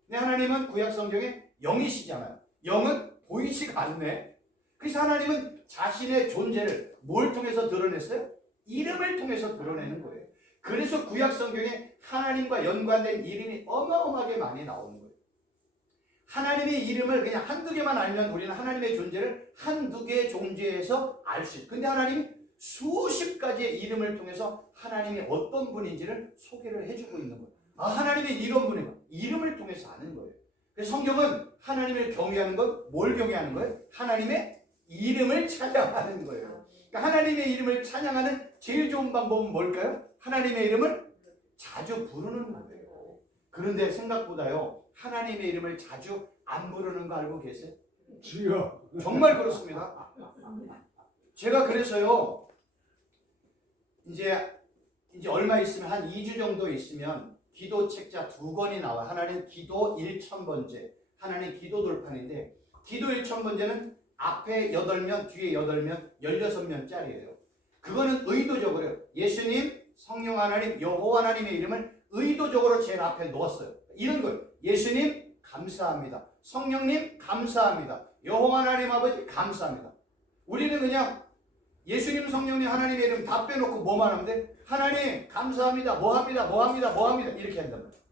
근데 하나님은 구약 성경에 영이시잖아요. 영은 보이지가 않네. 그래서 하나님은 자신의 존재를 뭘 통해서 드러냈어요? 이름을 통해서 드러내는 거예요. 그래서 구약 성경에 하나님과 연관된 이름이 어마어마하게 많이 나오는 거예요. 하나님의 이름을 그냥 한두 개만 알면 우리는 하나님의 존재를 한두 개의 존재에서 알 수 있어요. 근데 하나님이 수십 가지의 이름을 통해서 하나님이 어떤 분인지를 소개를 해주고 있는 거예요. 아, 하나님의 이런 분이구나. 이름을 통해서 아는 거예요. 그래서 성경은 하나님을 경외하는 건 뭘 경외하는 거예요? 하나님의 이름을 찬양하는 거예요. 그러니까 하나님의 이름을 찬양하는 제일 좋은 방법은 뭘까요? 하나님의 이름을 자주 부르는 거예요. 그런데 생각보다요, 하나님의 이름을 자주 안 부르는 거 알고 계세요? 주여. 정말 그렇습니다. 제가 그래서요, 이제 얼마 있으면 한 2주 정도 있으면 기도 책자 2권이 나와요. 하나는 기도 1000번째, 하나는 기도 돌판인데, 기도 1000번째는 앞에 8면, 뒤에 8면, 16면짜리예요. 그거는 의도적으로요. 예수님, 성령 하나님, 여호와 하나님의 이름을 의도적으로 제일 앞에 넣었어요. 이런 거예요. 예수님 감사합니다. 성령님 감사합니다. 여호와 하나님 아버지 감사합니다. 우리는 그냥 예수님, 성령님, 하나님의 이름 다 빼놓고 뭐만 하면 돼? 하나님 감사합니다. 뭐합니다. 이렇게 한단 말이에요.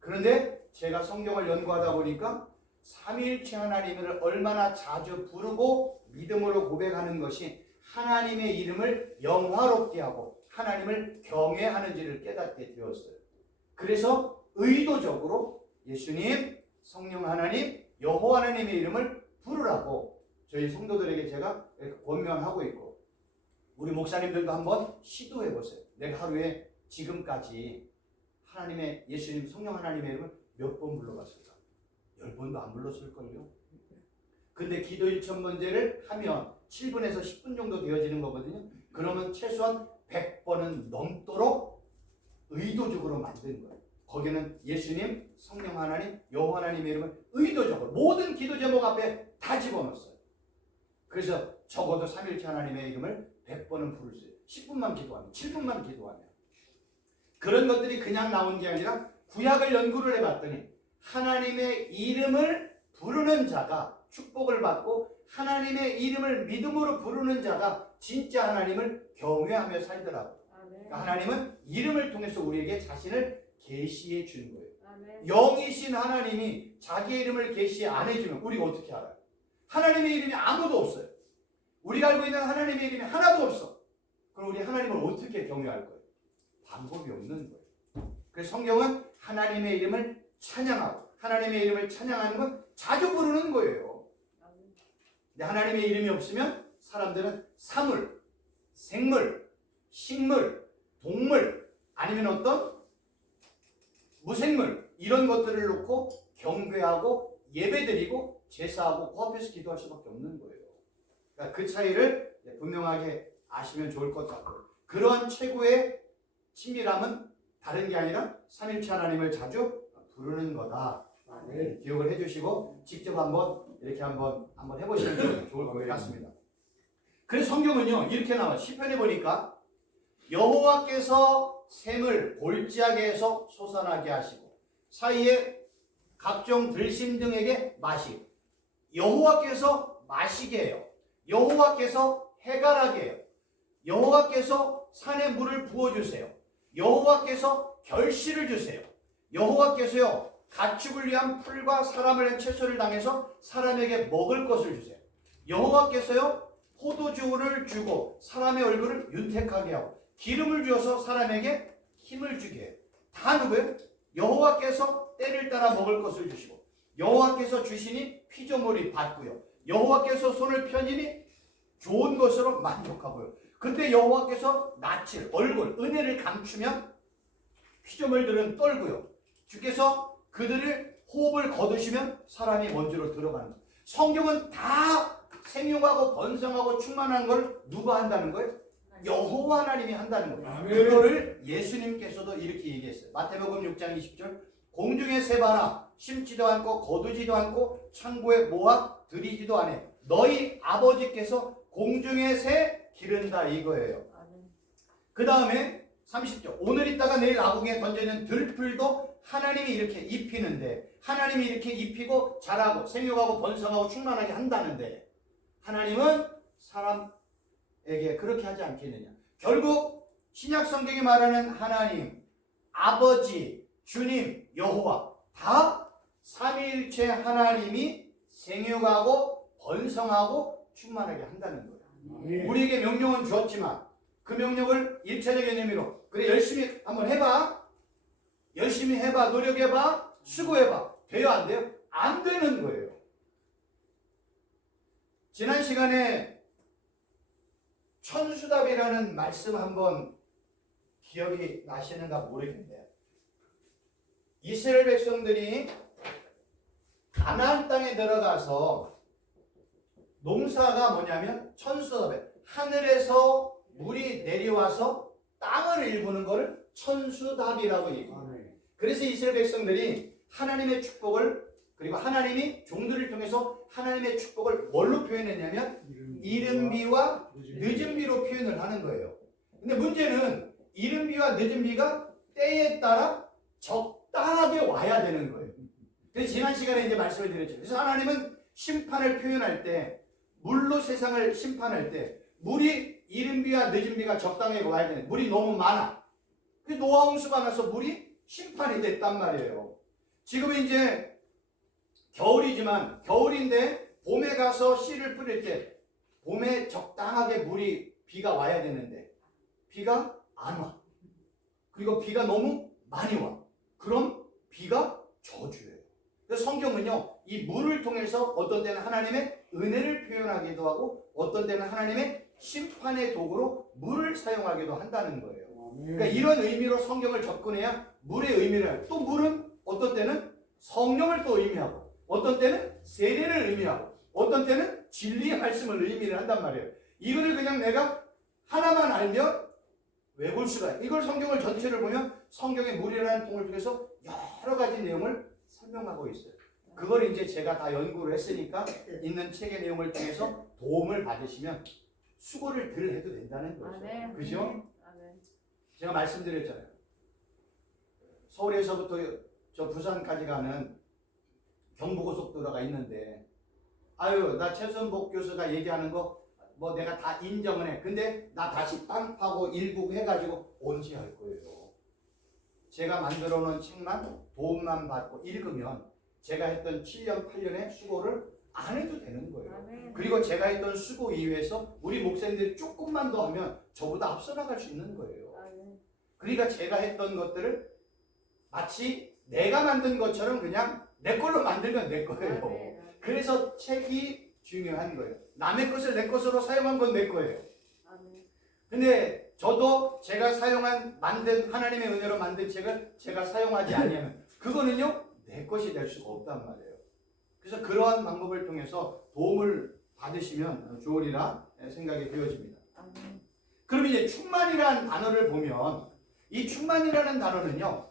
그런데 제가 성경을 연구하다 보니까 삼위일체 하나님을 얼마나 자주 부르고 믿음으로 고백하는 것이 하나님의 이름을 영화롭게 하고 하나님을 경외하는지를 깨닫게 되었어요. 그래서 의도적으로 예수님, 성령 하나님, 여호와 하나님의 이름을 부르라고 저희 성도들에게 제가 권면하고 있고, 우리 목사님들도 한번 시도해 보세요. 내가 하루에 지금까지 하나님의 예수님, 성령 하나님의 이름을 몇 번 불러봤을까? 10번도 안 불렀을걸요. 근데 기도 1000번째를 하면 7분에서 10분 정도 되어지는 거거든요. 그러면 최소한 100번은 넘도록 의도적으로 만든 거예요. 거기는 예수님, 성령 하나님, 여호와 하나님의 이름을 의도적으로 모든 기도 제목 앞에 다 집어넣었어요. 그래서 적어도 삼위일체 하나님의 이름을 100번은 부를 수 있어요. 10분만 기도하면, 7분만 기도하면. 그런 것들이 그냥 나온 게 아니라 구약을 연구를 해봤더니 하나님의 이름을 부르는 자가 축복을 받고 하나님의 이름을 믿음으로 부르는 자가 진짜 하나님을 경외하며 살더라고요. 그러니까 하나님은 이름을 통해서 우리에게 자신을 계시해 주는 거예요. 영이신 하나님이 자기 이름을 계시 안 해주면 우리가 어떻게 알아요? 하나님의 이름이 아무도 없어요. 우리가 알고 있는 하나님의 이름이 하나도 없어. 그럼 우리 하나님을 어떻게 경외할 거예요? 방법이 없는 거예요. 그래서 성경은 하나님의 이름을 찬양하고 하나님의 이름을 찬양하는 건 자주 부르는 거예요. 근데 하나님의 이름이 없으면 사람들은 사물, 생물, 식물, 동물, 아니면 어떤 무생물, 이런 것들을 놓고 경배하고 예배드리고 제사하고 그 앞에서 기도할 수밖에 없는 거예요. 그러니까 그 차이를 분명하게 아시면 좋을 것 같고요. 그런 최고의 친밀함은 다른 게 아니라 삼위일체 하나님을 자주 부르는 거다. 기억을 해주시고 직접 이렇게 한번 해보시면 좋을 것 같습니다. 그래서 성경은요 이렇게 나와요. 시편에 보니까 여호와께서 샘을 골짜기에서 솟아나게 하시고 사이에 각종 들심 등에게 마시. 여호와께서 마시게 해요. 여호와께서 해갈하게 해요. 여호와께서 산에 물을 부어주세요. 여호와께서 결실을 주세요. 여호와께서요 가축을 위한 풀과 사람을 위한 채소를 당해서 사람에게 먹을 것을 주세요. 여호와께서요 포도주를 주고 사람의 얼굴을 윤택하게 하고 기름을 주어서 사람에게 힘을 주게 해요. 다 누구예요? 여호와께서 때를 따라 먹을 것을 주시고 여호와께서 주시니 피조물이 받고요. 여호와께서 손을 펴니니 좋은 것으로 만족하고요. 근데 여호와께서 낯을 얼굴 은혜를 감추면 피조물들은 떨고요. 주께서 그들을 호흡을 거두시면 사람이 먼지로 들어가는 거예요. 성경은 다 생육하고 번성하고 충만한 걸 누가 한다는 거예요? 여호와 하나님이 한다는 거예요. 아멘. 그거를 예수님께서도 이렇게 얘기했어요. 마태복음 6장 20절 공중의 새바나 심지도 않고 거두지도 않고 창고에 모아 들이지도 않아 너희 아버지께서 공중의 새 기른다 이거예요. 그 다음에 30절 오늘 있다가 내일 아궁에 던져있는 들풀도 하나님이 이렇게 입히는데 하나님이 이렇게 입히고 자라고 생육하고 번성하고 충만하게 한다는데 하나님은 사람에게 그렇게 하지 않겠느냐. 결국 신약 성경이 말하는 하나님, 아버지, 주님, 여호와 다 삼위일체 하나님이 생육하고 번성하고 충만하게 한다는 거예요. 우리에게 명령은 주었지만 그 명령을 일차적인 의미로 그래 열심히 한번 해봐. 열심히 해봐. 노력해봐. 수고해봐. 돼요? 안 돼요? 안 되는 거예요. 지난 시간에 천수답이라는 말씀 한번 기억이 나시는가 모르겠네요. 이스라엘 백성들이 가나안 땅에 들어가서 농사가 뭐냐면 천수답이에요. 하늘에서 물이 내려와서 땅을 일구는 것을 천수답이라고 얘기해요. 그래서 이스라엘 백성들이 하나님의 축복을 그리고 하나님이 종들을 통해서 하나님의 축복을 뭘로 표현했냐면 이른비와 늦은비로 표현을 하는 거예요. 근데 문제는 이른비와 늦은비가 때에 따라 적당하게 와야 되는 거예요. 그래서 지난 시간에 이제 말씀을 드렸죠. 그래서 하나님은 심판을 표현할 때 물로 세상을 심판할 때 물이 이른비와 늦은비가 적당하게 와야 되는 물이 너무 많아. 그 노아 홍수가 나서 물이 심판이 됐단 말이에요. 지금은 이제 겨울이지만 겨울인데 봄에 가서 씨를 뿌릴 때 봄에 적당하게 물이 비가 와야 되는데 비가 안 와. 그리고 비가 너무 많이 와. 그럼 비가 저주예요. 그래서 성경은요 이 물을 통해서 어떤 때는 하나님의 은혜를 표현하기도 하고 어떤 때는 하나님의 심판의 도구로 물을 사용하기도 한다는 거예요. 그러니까 이런 의미로 성경을 접근해야 물의 의미를 알고 또 물은 어떤 때는 성령을 또 의미하고 어떤 때는 세례를 의미하고 어떤 때는 진리의 말씀을 의미를 한단 말이에요. 이거를 그냥 내가 하나만 알면 왜 볼 수가 있어요. 이걸 성경을 전체를 보면 성경의 물이라는 통을 통해서 여러 가지 내용을 설명하고 있어요. 그걸 이제 제가 다 연구를 했으니까 있는 책의 내용을 통해서 도움을 받으시면 수고를 덜 해도 된다는 거죠. 그죠? 제가 말씀드렸잖아요. 서울에서부터 저 부산까지 가는 경부고속도로가 있는데 아유 나 최선복 교수가 얘기하는 거 뭐 내가 다 인정을 해. 근데 나 다시 땅 파고 일국 해가지고 언제 할 거예요. 제가 만들어 놓은 책만 도움만 받고 읽으면 제가 했던 7년 8년의 수고를 안 해도 되는 거예요. 그리고 제가 했던 수고 이후에서 우리 목사님들이 조금만 더 하면 저보다 앞서 나갈 수 있는 거예요. 그러니까 제가 했던 것들을 마치 내가 만든 것처럼 그냥 내 걸로 만들면 내 거예요. 그래서 책이 중요한 거예요. 남의 것을 내 것으로 사용한 건 내 거예요. 근데 저도 제가 만든 하나님의 은혜로 만든 책을 제가 사용하지 않으면 그거는요 내 것이 될 수가 없단 말이에요. 그래서 그러한 방법을 통해서 도움을 받으시면 좋으리라 생각이 되어집니다. 그럼 이제 충만이라는 단어를 보면 이 충만이라는 단어는요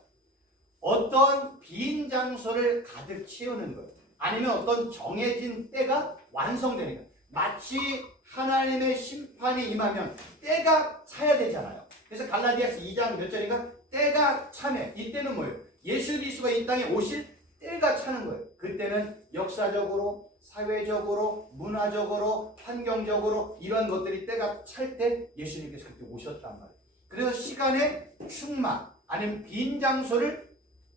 어떤 빈 장소를 가득 채우는 거예요. 아니면 어떤 정해진 때가 완성되는 거예요. 마치 하나님의 심판이 임하면 때가 차야 되잖아요. 그래서 갈라디아서 2장 몇 절인가 때가 차네. 이때는 뭐예요? 예수 그리스도가 이 땅에 오실 때가 차는 거예요. 그때는 역사적으로 사회적으로 문화적으로 환경적으로 이런 것들이 때가 찰 때 예수님께서 그때 오셨단 말이에요. 그래서 시간의 충만 아니면 빈 장소를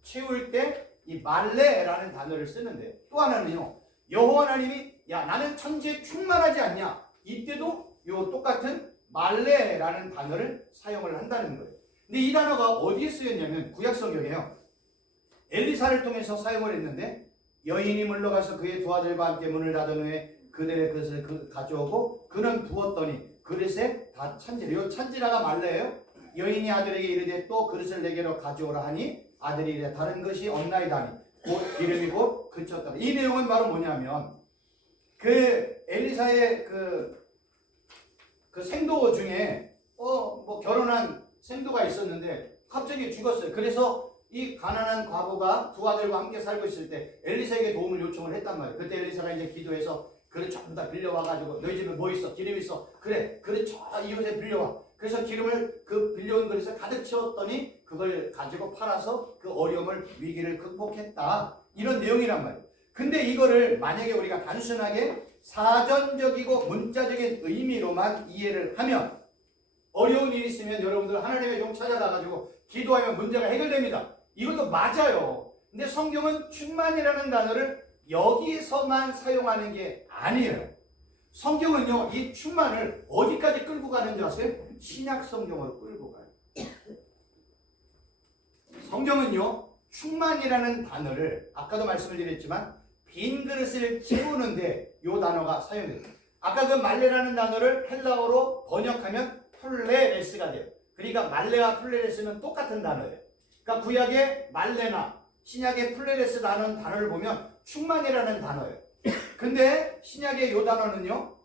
채울 때 이 말레라는 단어를 쓰는데 또 하나는요 여호와 하나님이 야 나는 천지에 충만하지 않냐 이때도 요 똑같은 말레라는 단어를 사용을 한다는 거예요. 근데 이 단어가 어디에 쓰였냐면 구약 성경이에요. 엘리사를 통해서 사용을 했는데 여인이 물러가서 그의 두 아들과 함께 문을 닫은 후에 그들의 그릇을 가져오고 그는 부었더니 그릇에 다 찬지라. 이 찬지라가 말레예요. 여인이 아들에게 이르되 또 그릇을 내게로 가져오라 하니 아들이 이르되 다른 것이 없나이다 하니 곧 기름이고 그쳤다. 이 내용은 바로 뭐냐면 그 엘리사의 그 생도 중에 뭐 결혼한 생도가 있었는데 갑자기 죽었어요. 그래서 이 가난한 과부가 두 아들과 함께 살고 있을 때 엘리사에게 도움을 요청을 했단 말이에요. 그때 엘리사가 이제 기도해서 그릇 전부 다 빌려와가지고 너희 집에 뭐 있어? 기름 있어? 그래 그릇 저 이웃에 빌려와. 그래서 기름을 그 빌려온 그릇에 가득 채웠더니 그걸 가지고 팔아서 그 어려움을 위기를 극복했다. 이런 내용이란 말이에요. 근데 이거를 만약에 우리가 단순하게 사전적이고 문자적인 의미로만 이해를 하면 어려운 일이 있으면 여러분들 하나님의 용 찾아가가지고 기도하면 문제가 해결됩니다. 이것도 맞아요. 근데 성경은 충만이라는 단어를 여기서만 사용하는 게 아니에요. 성경은요, 이 충만을 어디까지 끌고 가는지 아세요? 신약 성경으로 끌고 가요. 성경은요, 충만이라는 단어를 아까도 말씀을 드렸지만 빈 그릇을 채우는데 이 단어가 사용돼요. 아까 그 말레라는 단어를 헬라어로 번역하면 플레레스가 돼요. 그러니까 말레와 플레레스는 똑같은 단어예요. 그러니까 구약의 말레나 신약의 플레레스라는 단어를 보면 충만이라는 단어예요. 근데 신약의 이 단어는요,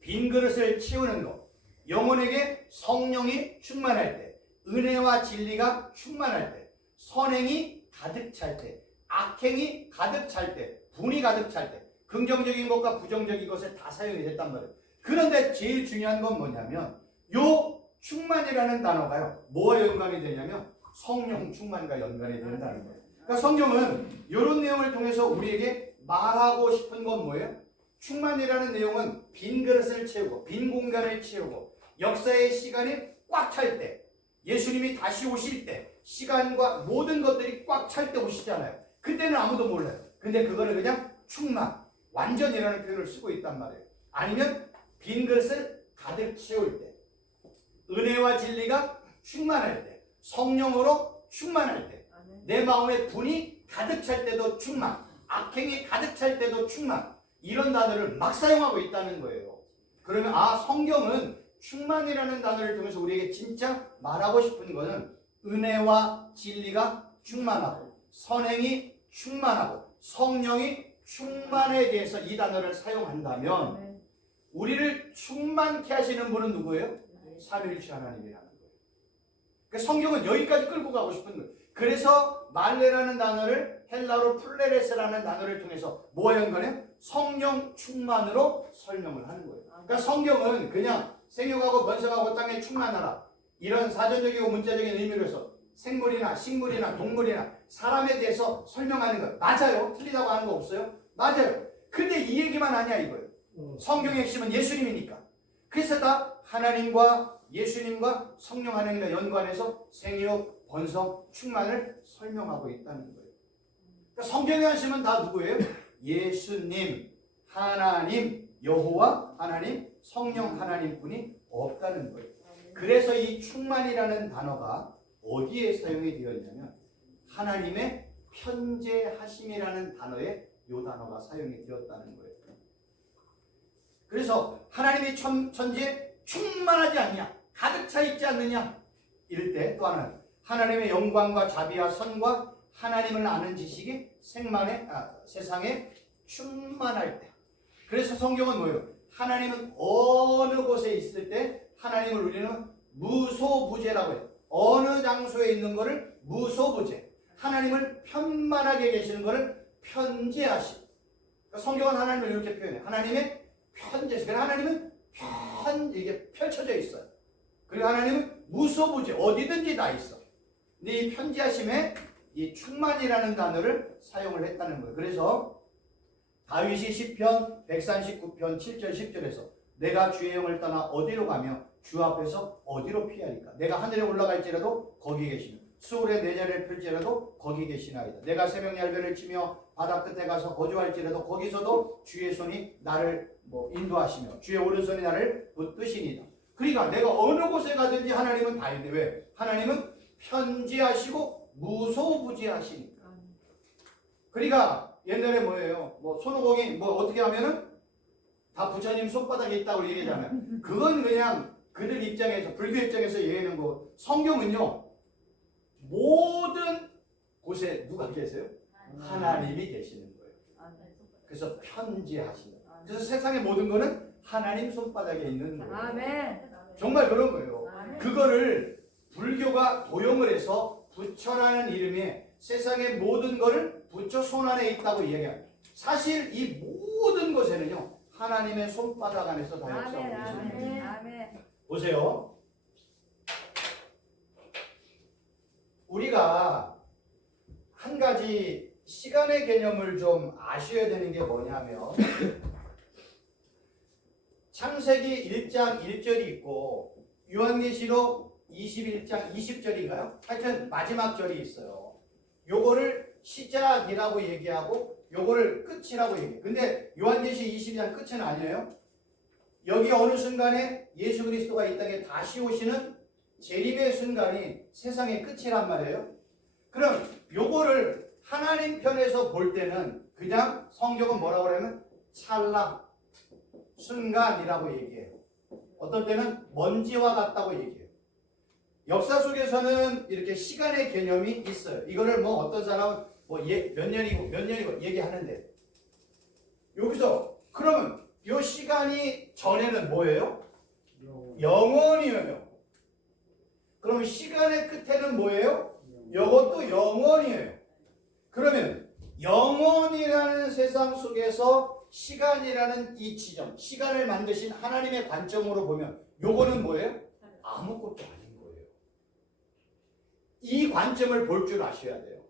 빈 그릇을 채우는 것, 영혼에게 성령이 충만할 때, 은혜와 진리가 충만할 때, 선행이 가득 찰 때, 악행이 가득 찰 때, 분이 가득 찰 때, 긍정적인 것과 부정적인 것에 다 사용이 됐단 말이에요. 그런데 제일 중요한 건 뭐냐면 요 충만이라는 단어가요, 뭐와 연관이 되냐면 성령 충만과 연관이 된다는 거예요. 그러니까 성경은 이런 내용을 통해서 우리에게 말하고 싶은 건 뭐예요? 충만이라는 내용은 빈 그릇을 채우고 빈 공간을 채우고 역사의 시간이 꽉 찰 때, 예수님이 다시 오실 때, 시간과 모든 것들이 꽉 찰 때 오시잖아요. 그때는 아무도 몰라요. 근데 그거를 그냥 충만, 완전이라는 표현을 쓰고 있단 말이에요. 아니면 빈 그릇을 가득 채울 때, 은혜와 진리가 충만할 때, 성령으로 충만할 때, 내 마음의 분이 가득 찰 때도 충만, 악행이 가득 찰 때도 충만, 이런 단어를 막 사용하고 있다는 거예요. 그러면 성경은 충만이라는 단어를 통해서 우리에게 진짜 말하고 싶은 것은 은혜와 진리가 충만하고 선행이 충만하고 성령이 충만에 대해서 이 단어를 사용한다면 우리를 충만케 하시는 분은 누구예요? 삼위일체 하나님이라는 거예요. 그러니까 성경은 여기까지 끌고 가고 싶은 거예요. 그래서 말레라는 단어를 헬라로 플레레스라는 단어를 통해서 뭐와 연관해요? 성령 충만으로 설명을 하는 거예요. 그러니까 성경은 그냥 생육하고 번성하고 땅에 충만하라, 이런 사전적이고 문자적인 의미로서 생물이나 식물이나 동물이나 사람에 대해서 설명하는 거 맞아요. 틀리다고 하는 거 없어요. 맞아요. 근데 이 얘기만 하냐 이거예요. 성경의 핵심은 예수님이니까. 그래서 다 하나님과 예수님과 성령 하나님과 연관해서 생육, 번성, 충만을 설명하고 있다는 거예요. 그러니까 성경의 핵심은 다 누구예요? 예수님, 하나님, 여호와 하나님, 성령 하나님뿐이 없다는 거예요. 그래서 이 충만이라는 단어가 어디에 사용이 되었냐면 하나님의 편재하심이라는 단어에 이 단어가 사용이 되었다는 거예요. 그래서 하나님의 천지에 충만하지 않냐, 가득 차 있지 않느냐, 이럴 때 또 하나는 하나님의 영광과 자비와 선과 하나님을 아는 지식이 세상에 충만할 때. 그래서 성경은 뭐예요? 하나님은 어느 곳에 있을 때 하나님을 우리는 무소부재라고 해요. 어느 장소에 있는 것을 무소부재, 하나님을 편만하게 계시는 것을 편재하심. 그러니까 성경은 하나님을 이렇게 표현해요. 하나님의 편재하심. 그러니까 하나님은 이게 펼쳐져 있어요. 그리고 하나님은 무소부재, 어디든지 다 있어. 근데 이 편재하심에 이 충만이라는 단어를 사용을 했다는 거예요. 그래서 다윗이 시편 139편 7절 10절에서 내가 주의 영을 떠나 어디로 가며 주 앞에서 어디로 피하리까? 내가 하늘에 올라갈지라도 거기 계시며 수월에 내 자리를 펼지라도 거기 계시나이다. 내가 새벽 얄배를 치며 바다 끝에 가서 거주할지라도 거기서도 주의 손이 나를 인도하시며 주의 오른손이 나를 붙드시니이다. 그러니까 내가 어느 곳에 가든지 하나님은 다 있는데 왜? 하나님은 편지하시고 무소부지하시니까. 그러니까 옛날에 뭐예요? 뭐 손오공이 뭐 어떻게 하면은 다 부처님 손바닥에 있다고 얘기하잖아요. 그건 그냥 그들 입장에서 불교 입장에서 얘기하는 거. 성경은요 모든 곳에 누가 계세요? 하나님이 계시는 거예요. 그래서 편지하신다. 그래서 세상의 모든 거는 하나님 손바닥에 있는 거예요. 아멘. 정말 그런 거예요. 아멘. 그거를 불교가 도용을 해서 부처라는 이름에 세상의 모든 것을 부처 손 안에 있다고 이야기합니다. 사실 이 모든 것에는요 하나님의 손바닥 안에서 다 역사하고 있습니다. 보세요. 우리가 한 가지 시간의 개념을 좀 아셔야 되는 게 뭐냐면 창세기 1장 1절이 있고 요한계시록 21장 20절인가요? 하여튼 마지막 절이 있어요. 요거를 시작이라고 얘기하고 요거를 끝이라고 얘기해요. 근데 요한계시 22장 끝은 아니에요. 여기 어느 순간에 예수 그리스도가 이 땅에 다시 오시는 재림의 순간이 세상의 끝이란 말이에요. 그럼 요거를 하나님 편에서 볼 때는 그냥 성경은 뭐라고 그러냐면 찰나, 순간이라고 얘기해요. 어떤 때는 먼지와 같다고 얘기해요. 역사 속에서는 이렇게 시간의 개념이 있어요. 이거를 뭐 어떤 사람은 뭐 몇 년이고 얘기하는데 여기서 그러면 요 시간이 전에는 뭐예요? 영원이에요. 그러면 시간의 끝에는 뭐예요? 이것도 영원이에요. 그러면 영원이라는 세상 속에서 시간이라는 이 지점, 시간을 만드신 하나님의 관점으로 보면 요거는 뭐예요? 아무것도 아닌 거예요. 이 관점을 볼 줄 아셔야 돼요.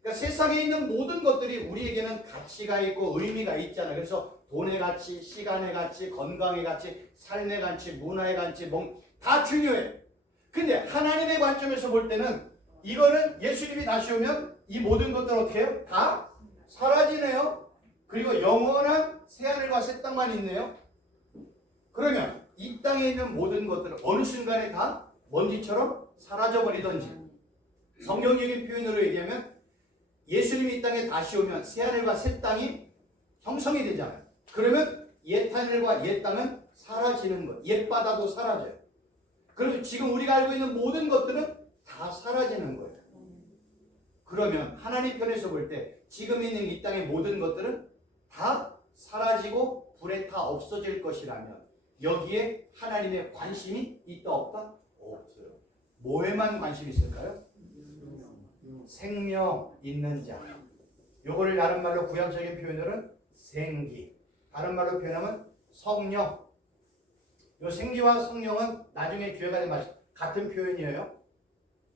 그러니까 세상에 있는 모든 것들이 우리에게는 가치가 있고 의미가 있잖아요. 그래서 돈의 가치, 시간의 가치, 건강의 가치, 삶의 가치, 문화의 가치, 다 중요해요. 근데 하나님의 관점에서 볼 때는 이거는 예수님이 다시 오면 이 모든 것들 어떻게 해요? 다 사라지네요. 그리고 영원한 새하늘과 새 땅만 있네요. 그러면 이 땅에 있는 모든 것들은 어느 순간에 다 먼지처럼 사라져버리던지, 성경적인 표현으로 얘기하면 예수님이 이 땅에 다시 오면 새하늘과 새 땅이 형성이 되잖아요. 그러면 옛 하늘과 옛 땅은 사라지는 거예요. 옛 바다도 사라져요. 그래서 지금 우리가 알고 있는 모든 것들은 다 사라지는 거예요. 그러면 하나님 편에서 볼 때 지금 있는 이 땅의 모든 것들은 다 사라지고 불에 다 없어질 것이라면 여기에 하나님의 관심이 있다 없다? 없어요. 뭐에만 관심이 있을까요? 생명 있는 자. 요거를 다른 말로 구약적인 표현으로는 생기. 다른 말로 표현하면 성령. 요 생기와 성령은 나중에 교회가 된 같은 표현이에요.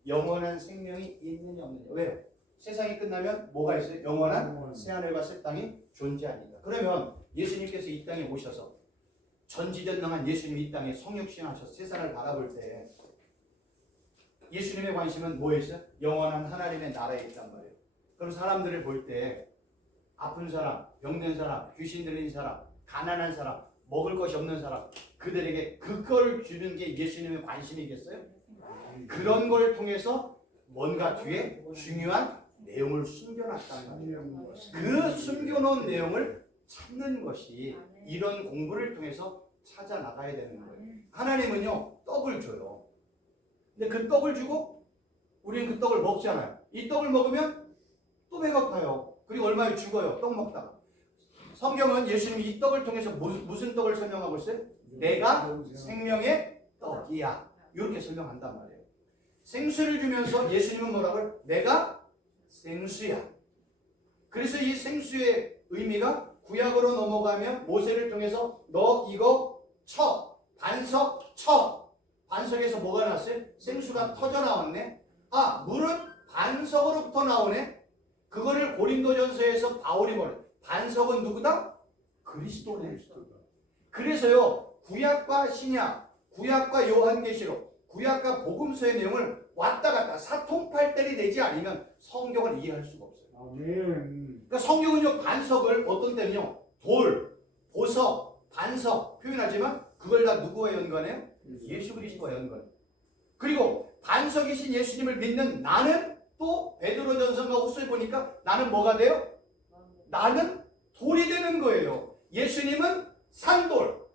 영원한 생명이 있느냐 없느냐. 왜요? 세상이 끝나면 뭐가 있어요? 영원한 새하늘과 새 땅이 존재하니까. 그러면 예수님께서 이 땅에 오셔서 전지전능한 예수님이 이 땅에 성육신하셔서 세상을 바라볼 때 예수님의 관심은 뭐에 있어요? 영원한 하나님의 나라에 있단 말이에요. 그럼 사람들을 볼 때 아픈 사람, 병든 사람, 귀신 들린 사람, 가난한 사람, 먹을 것이 없는 사람, 그들에게 그걸 주는 게 예수님의 관심이겠어요? 그런 걸 통해서 뭔가 뒤에 중요한 내용을 숨겨놨다는 거예요. 그 숨겨놓은 내용을 찾는 것이 이런 공부를 통해서 찾아 나가야 되는 거예요. 하나님은요 떡을 줘요. 근데 그 떡을 주고 우리는 그 떡을 먹잖아요. 이 떡을 먹으면 또 배가 고파요. 그리고 얼마에 죽어요. 떡 먹다가. 성경은 예수님이 이 떡을 통해서 무슨 떡을 설명하고 있어요? 내가 생명의 떡이야. 이렇게 설명한단 말이에요. 생수를 주면서 예수님은 뭐라고 해요? 내가 생수야. 그래서 이 생수의 의미가 구약으로 넘어가면 모세를 통해서 너 이거 쳐. 반석 쳐. 반석에서 뭐가 나왔어요? 생수가 터져 나왔네. 아, 물은 반석으로부터 나오네. 그거를 고린도전서에서 바울이 뭐래? 반석은 누구다? 그리스도네. 그래서요 구약과 신약, 구약과 요한계시록, 구약과 복음서의 내용을 왔다 갔다 사통팔달이 되지 않으면 성경을 이해할 수가 없어요. 그러니까 성경은요 반석을 어떤 때는요 돌, 보석, 반석 표현하지만 그걸 다 누구와 연관해요? 예수 그리스도와 연관. 그리고 반석이신 예수님을 믿는 나는 또 베드로전서가 옷을 보니까 나는 뭐가 돼요? 나는 돌이 되는 거예요. 예수님은 산돌.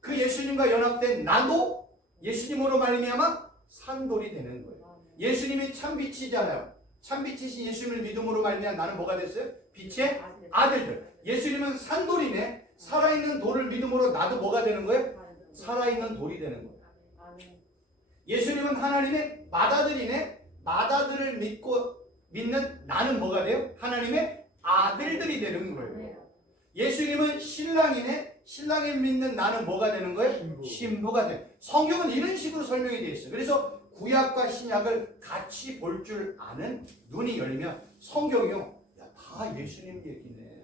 그 예수님과 연합된 나도 예수님으로 말미암아 산돌이 되는 거예요. 예수님이 참빛이잖아요. 참빛이신 예수님을 믿음으로 말미암아 나는 뭐가 됐어요? 빛의 아들들. 예수님은 산돌이네. 살아있는 돌을 믿음으로 나도 뭐가 되는 거예요? 살아있는 돌이 되는 거예요. 예수님은 하나님의 맏아들이네. 맏아들을 믿는 나는 뭐가 돼요? 하나님의 아들들이 되는 거예요. 예수님은 신랑이네. 신랑을 믿는 나는 뭐가 되는 거예요? 신부가 돼. 성경은 이런 식으로 설명이 되어 있어요. 그래서 구약과 신약을 같이 볼 줄 아는 눈이 열리면 성경이요, 다 예수님 얘기네.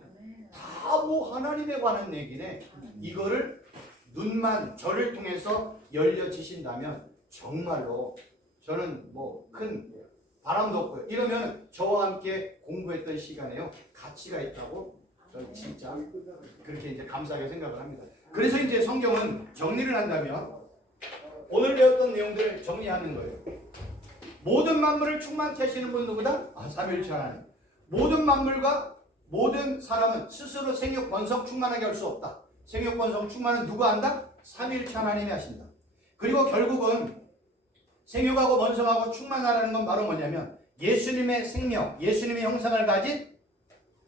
다 뭐 하나님에 관한 얘기네. 이거를 눈만 저를 통해서 열려지신다면 정말로 저는 뭐 큰 바람도 없고요. 이러면 저와 함께 공부했던 시간에요 가치가 있다고 저는 진짜 그렇게 이제 감사하게 생각을 합니다. 그래서 이제 성경은 정리를 한다면 오늘 배웠던 내용들을 정리하는 거예요. 모든 만물을 충만케 하시는 분 누구다? 삼위일체 하나님. 모든 만물과 모든 사람은 스스로 생육 번성 충만하게 할 수 없다. 생육 번성 충만은 누가 한다? 삼위일체 하나님이 하신다. 그리고 결국은 생육하고 번성하고 충만하라는 건 바로 뭐냐면 예수님의 생명, 예수님의 형상을 가진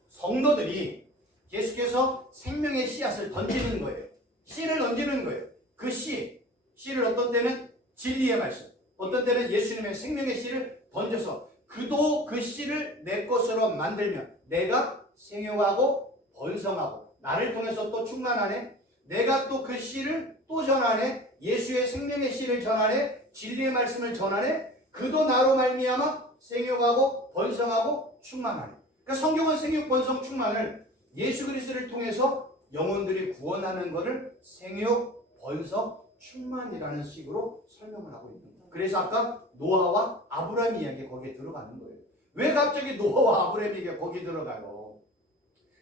성도들이 계속해서 생명의 씨앗을 던지는 거예요. 씨를 던지는 거예요. 그 씨를 어떤 때는 진리의 말씀, 어떤 때는 예수님의 생명의 씨를 던져서 그도 그 씨를 내 것으로 만들면 내가 생육하고 번성하고 나를 통해서 또 충만하네. 내가 또 그 씨를 또 전하네. 예수의 생명의 씨를 전하네. 진리의 말씀을 전하네. 그도 나로 말미암아 생육하고 번성하고 충만하네. 그러니까 성경은 생육, 번성, 충만을 예수 그리스도를 통해서 영혼들이 구원하는 것을 생육, 번성, 충만이라는 식으로 설명을 하고 있는 거예요. 그래서 아까 노아와 아브라함 이야기 거기에 들어가는 거예요. 왜 갑자기 노아와 아브라함 이야기가 거기 들어가요?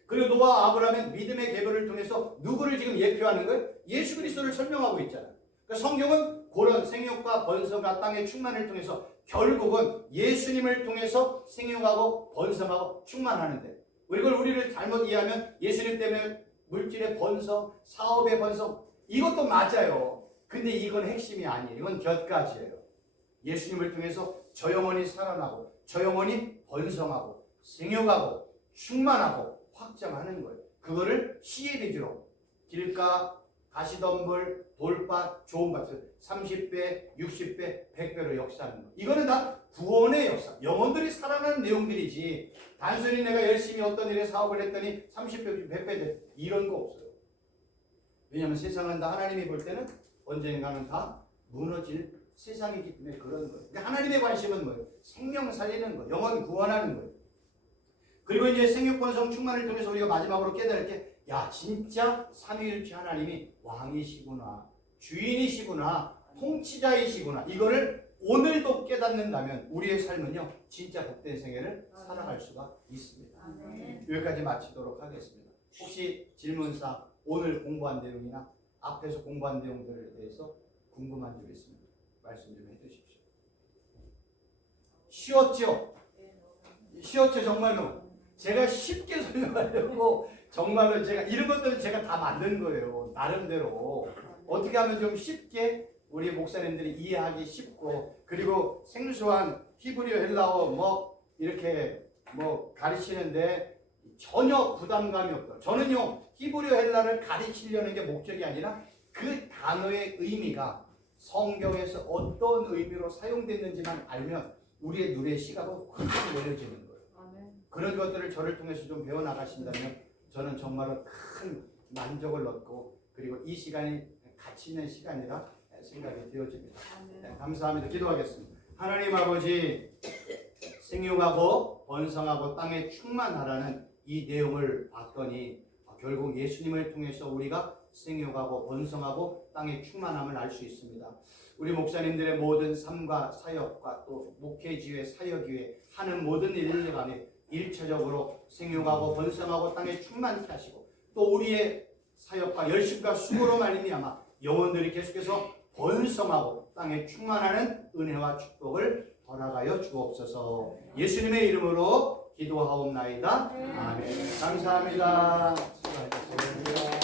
그리고 노아와 아브라함은 믿음의 계보를 통해서 누구를 지금 예표하는 거예요? 예수 그리스도를 설명하고 있잖아요. 그러니까 성경은 그런 생육과 번성과 땅의 충만을 통해서 결국은 예수님을 통해서 생육하고 번성하고 충만하는데 우리를 잘못 이해하면 예수님 때문에 물질의 번성, 사업의 번성 이것도 맞아요. 근데 이건 핵심이 아니에요. 이건 곁가지예요. 예수님을 통해서 저 영혼이 살아나고 저 영혼이 번성하고 생육하고 충만하고 확장하는 거예요. 그거를 시의 비주로 길가, 가시덤불, 돌밭, 좋은 밭을 30배, 60배, 100배로 역사하는 거예요. 이거는 다 구원의 역사, 영혼들이 살아나는 내용들이지 단순히 내가 열심히 어떤 일에 사업을 했더니 30배, 100배 돼 이런 거 없어요. 왜냐하면 세상은 다 하나님이 볼 때는 언젠가는 다 무너질 세상이기 때문에 그런 거예요. 그러니까 하나님의 관심은 뭐예요? 생명 살리는 거예요. 영혼 구원하는 거예요. 그리고 이제 생육, 번성, 충만을 통해서 우리가 마지막으로 깨달을 게 야 진짜 삼위일체 하나님이 왕이시구나, 주인이시구나, 통치자이시구나. 이거를 오늘도 깨닫는다면 우리의 삶은요 진짜 복된 생애를 살아갈 수가 있습니다. 여기까지 마치도록 하겠습니다. 혹시 질문사 오늘 공부한 내용이나 앞에서 공부한 내용들에 대해서 궁금한 점 있으면 말씀 좀 해주십시오. 쉬웠죠? 쉬웠죠 정말로. 제가 쉽게 설명하려고 정말로 제가 이런 것들은 제가 다 만든 거예요. 나름대로 어떻게 하면 좀 쉽게 우리 목사님들이 이해하기 쉽고 그리고 생소한 히브리어 헬라어 뭐 이렇게 뭐 가르치는데 전혀 부담감이 없다. 저는요 히브리어 헬라를 가르치려는 게 목적이 아니라 그 단어의 의미가 성경에서 어떤 의미로 사용됐는지만 알면 우리의 눈의 시각은 확 열려지는 거예요. 그런 것들을 저를 통해서 좀 배워나가신다면 저는 정말로 큰 만족을 얻고 그리고 이 시간이 가치 있는 시간이라 생각이 되어집니다. 네, 감사합니다. 기도하겠습니다. 하나님 아버지 생육하고 번성하고 땅에 충만하라는 이 내용을 봤더니 결국 예수님을 통해서 우리가 생육하고 번성하고 땅의 충만함을 알 수 있습니다. 우리 목사님들의 모든 삶과 사역과 또 목회지회, 사역위에 하는 모든 일들 간에 일차적으로 생육하고 번성하고 땅에 충만케 하시고 또 우리의 사역과 열심과 수고로 말미암아 영혼들이 계속해서 번성하고 땅에 충만하는 은혜와 축복을 허락하여 주옵소서. 예수님의 이름으로 기도하옵나이다. 아멘. 감사합니다. 수고하셨습니다.